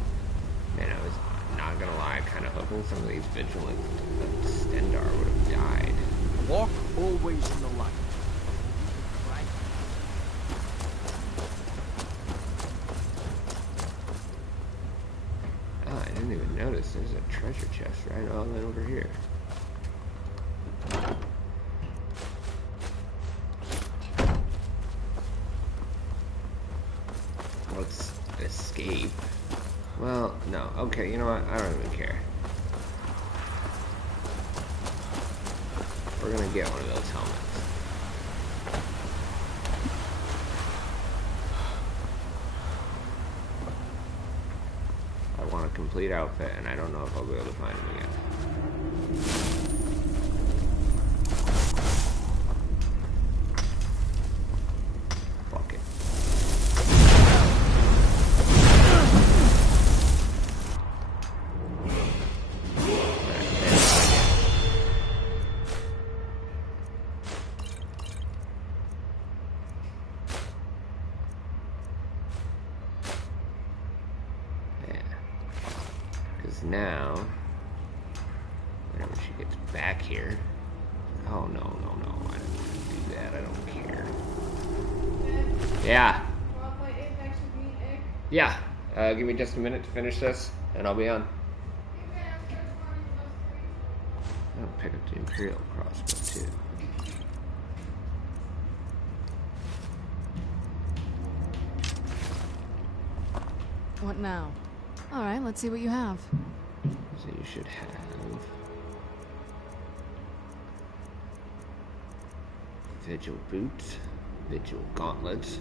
Man, I was not gonna lie, kind of hoping some of these vigilants of Stendar would have died. Walk always in the light. Oh, I didn't even notice there's a treasure chest right all the way over here. Let's escape. Well, no. Okay, you know what? I don't even care. We're gonna get one of those helmets. I want a complete outfit, and I don't know if I'll be able to find them again. Fuck it. Now, whenever she gets back here, oh no, I don't want to do that, I don't care. Yeah. Wanna play Apex with me, Nick? Yeah, give me just a minute to finish this, and I'll be on. I'll pick up the Imperial crossbow, too. What now? All right, let's see what you have. So you should have Vigil boots, Vigil gauntlets.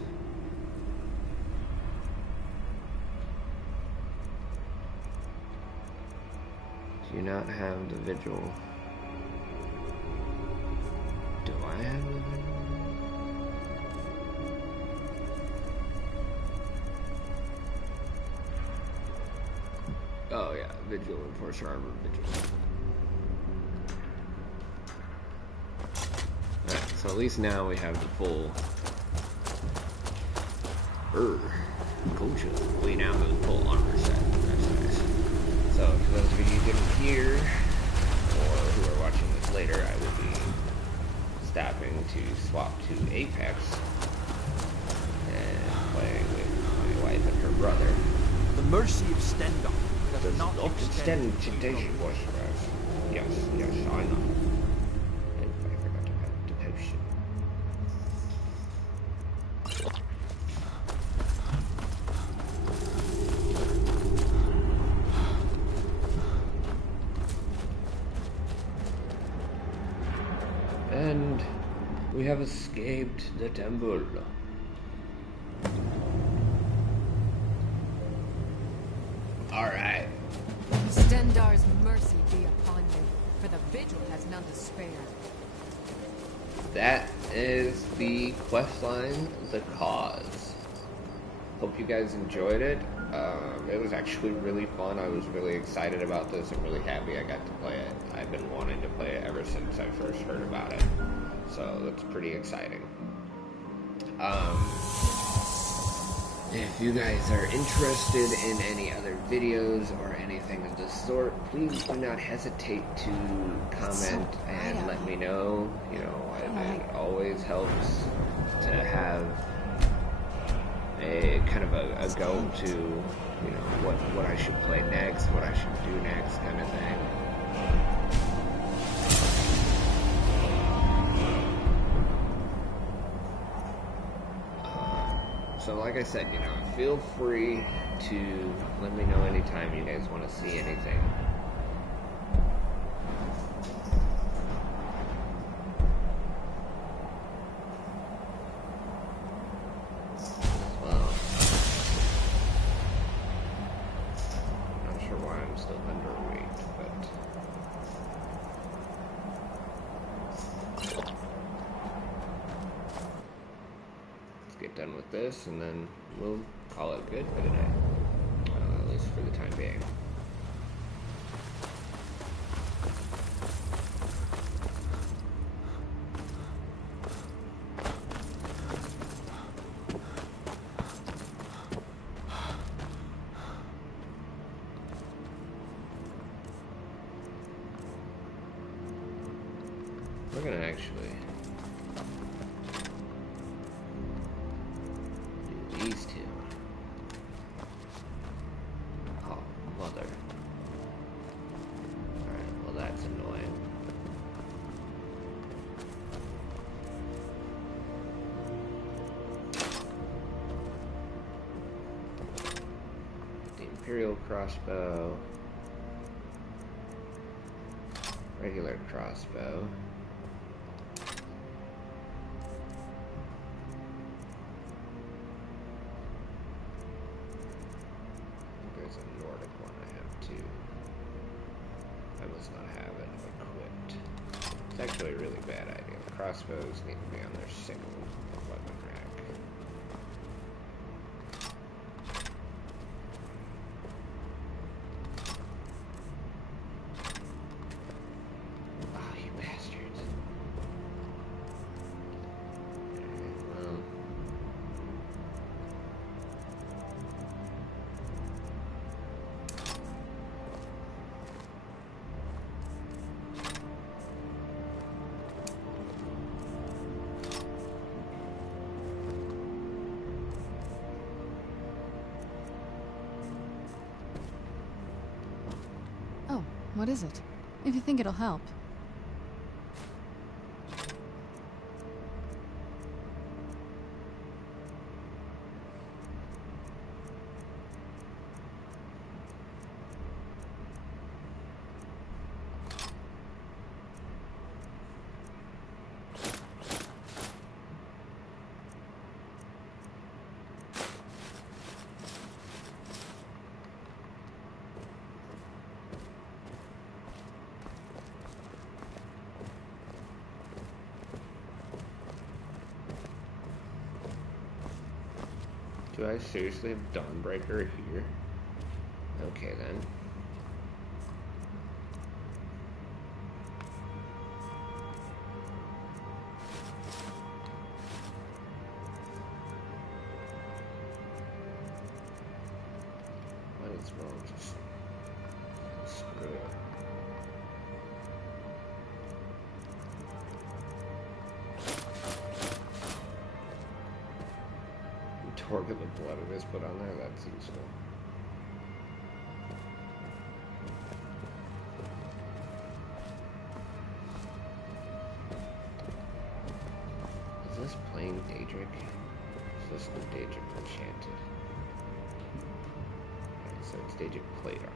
Do you not have the Vigil? Do I have the Vigil? Oh yeah, Vigil, Enforcer Armor, Vigil. Alright, so at least now we have the full... culture. We now have the full armor set. That's nice. So, for those of you who didn't hear, or who are watching this later, I will be stopping to swap to Apex and playing with my wife and her brother. The mercy of Stendar does not extend to Daisy voice for us. Yes, I know. And I forgot to add the potion. And we have escaped the temple. Alright. Stendar's mercy be upon you, for the Vigil has none to spare. That is the questline, The Cause. Hope you guys enjoyed it. It was actually really fun. I was really excited about this. I'm really happy I got to play it. I've been wanting to play it ever since I first heard about it. So that's pretty exciting. If you guys are interested in any other videos or anything of the sort, please do not hesitate to comment and let me know. You know, it always helps to have a kind of a go-to, you know, what I should play next, what I should do next, kind of thing. So like I said, you know, feel free to let me know anytime you guys want to see anything. Well, I'm not sure why I'm still underweight, but... get done with this, and then we'll call it good for the day, at least for the time being. We're gonna actually these two. Oh, mother. Alright, well that's annoying. The Imperial crossbow. Regular crossbow. There's a Nordic one I have too. I must not have it equipped. It's actually a really bad idea. The crossbows need to be on their single weapon rack. Oh, you bastards. Alright, well. Oh, what is it? If you think it'll help. Do I seriously have Dawnbreaker here? Okay then. Might as well just screw it. Torque of the blood it is put on there, that's useful. Is this plain Daedric? Is this the Daedric enchanted? Okay, so it's Daedric plate armor.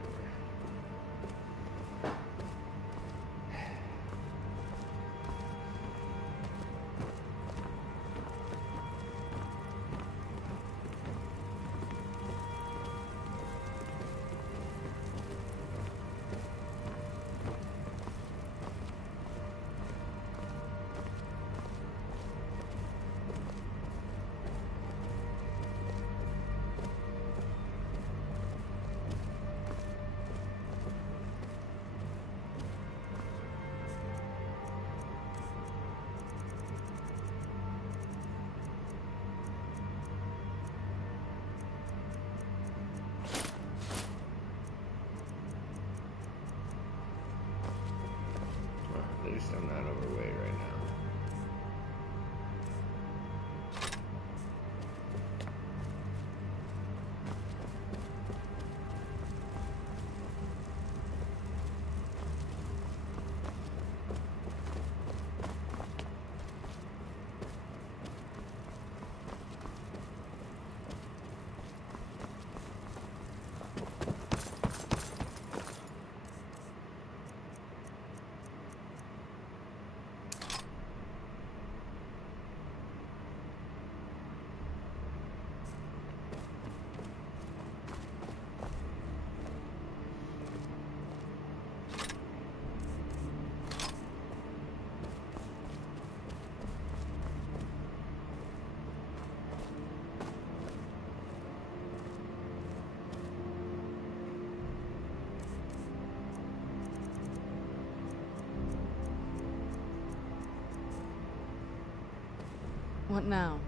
What now?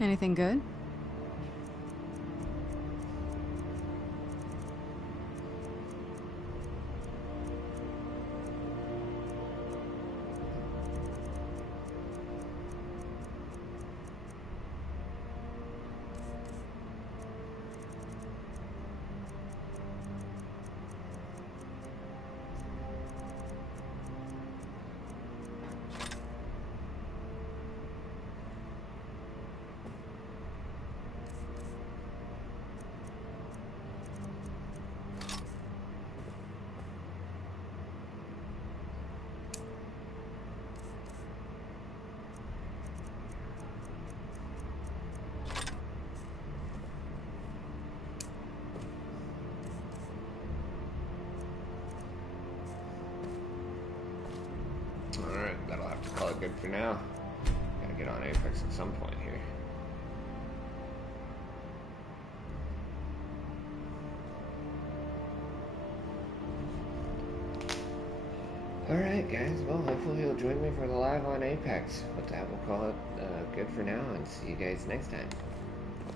Anything good? Alright, that'll have to call it good for now. Gotta get on Apex at some point here. Alright guys, well hopefully you'll join me for the live on Apex. With that, we'll call it good for now and see you guys next time.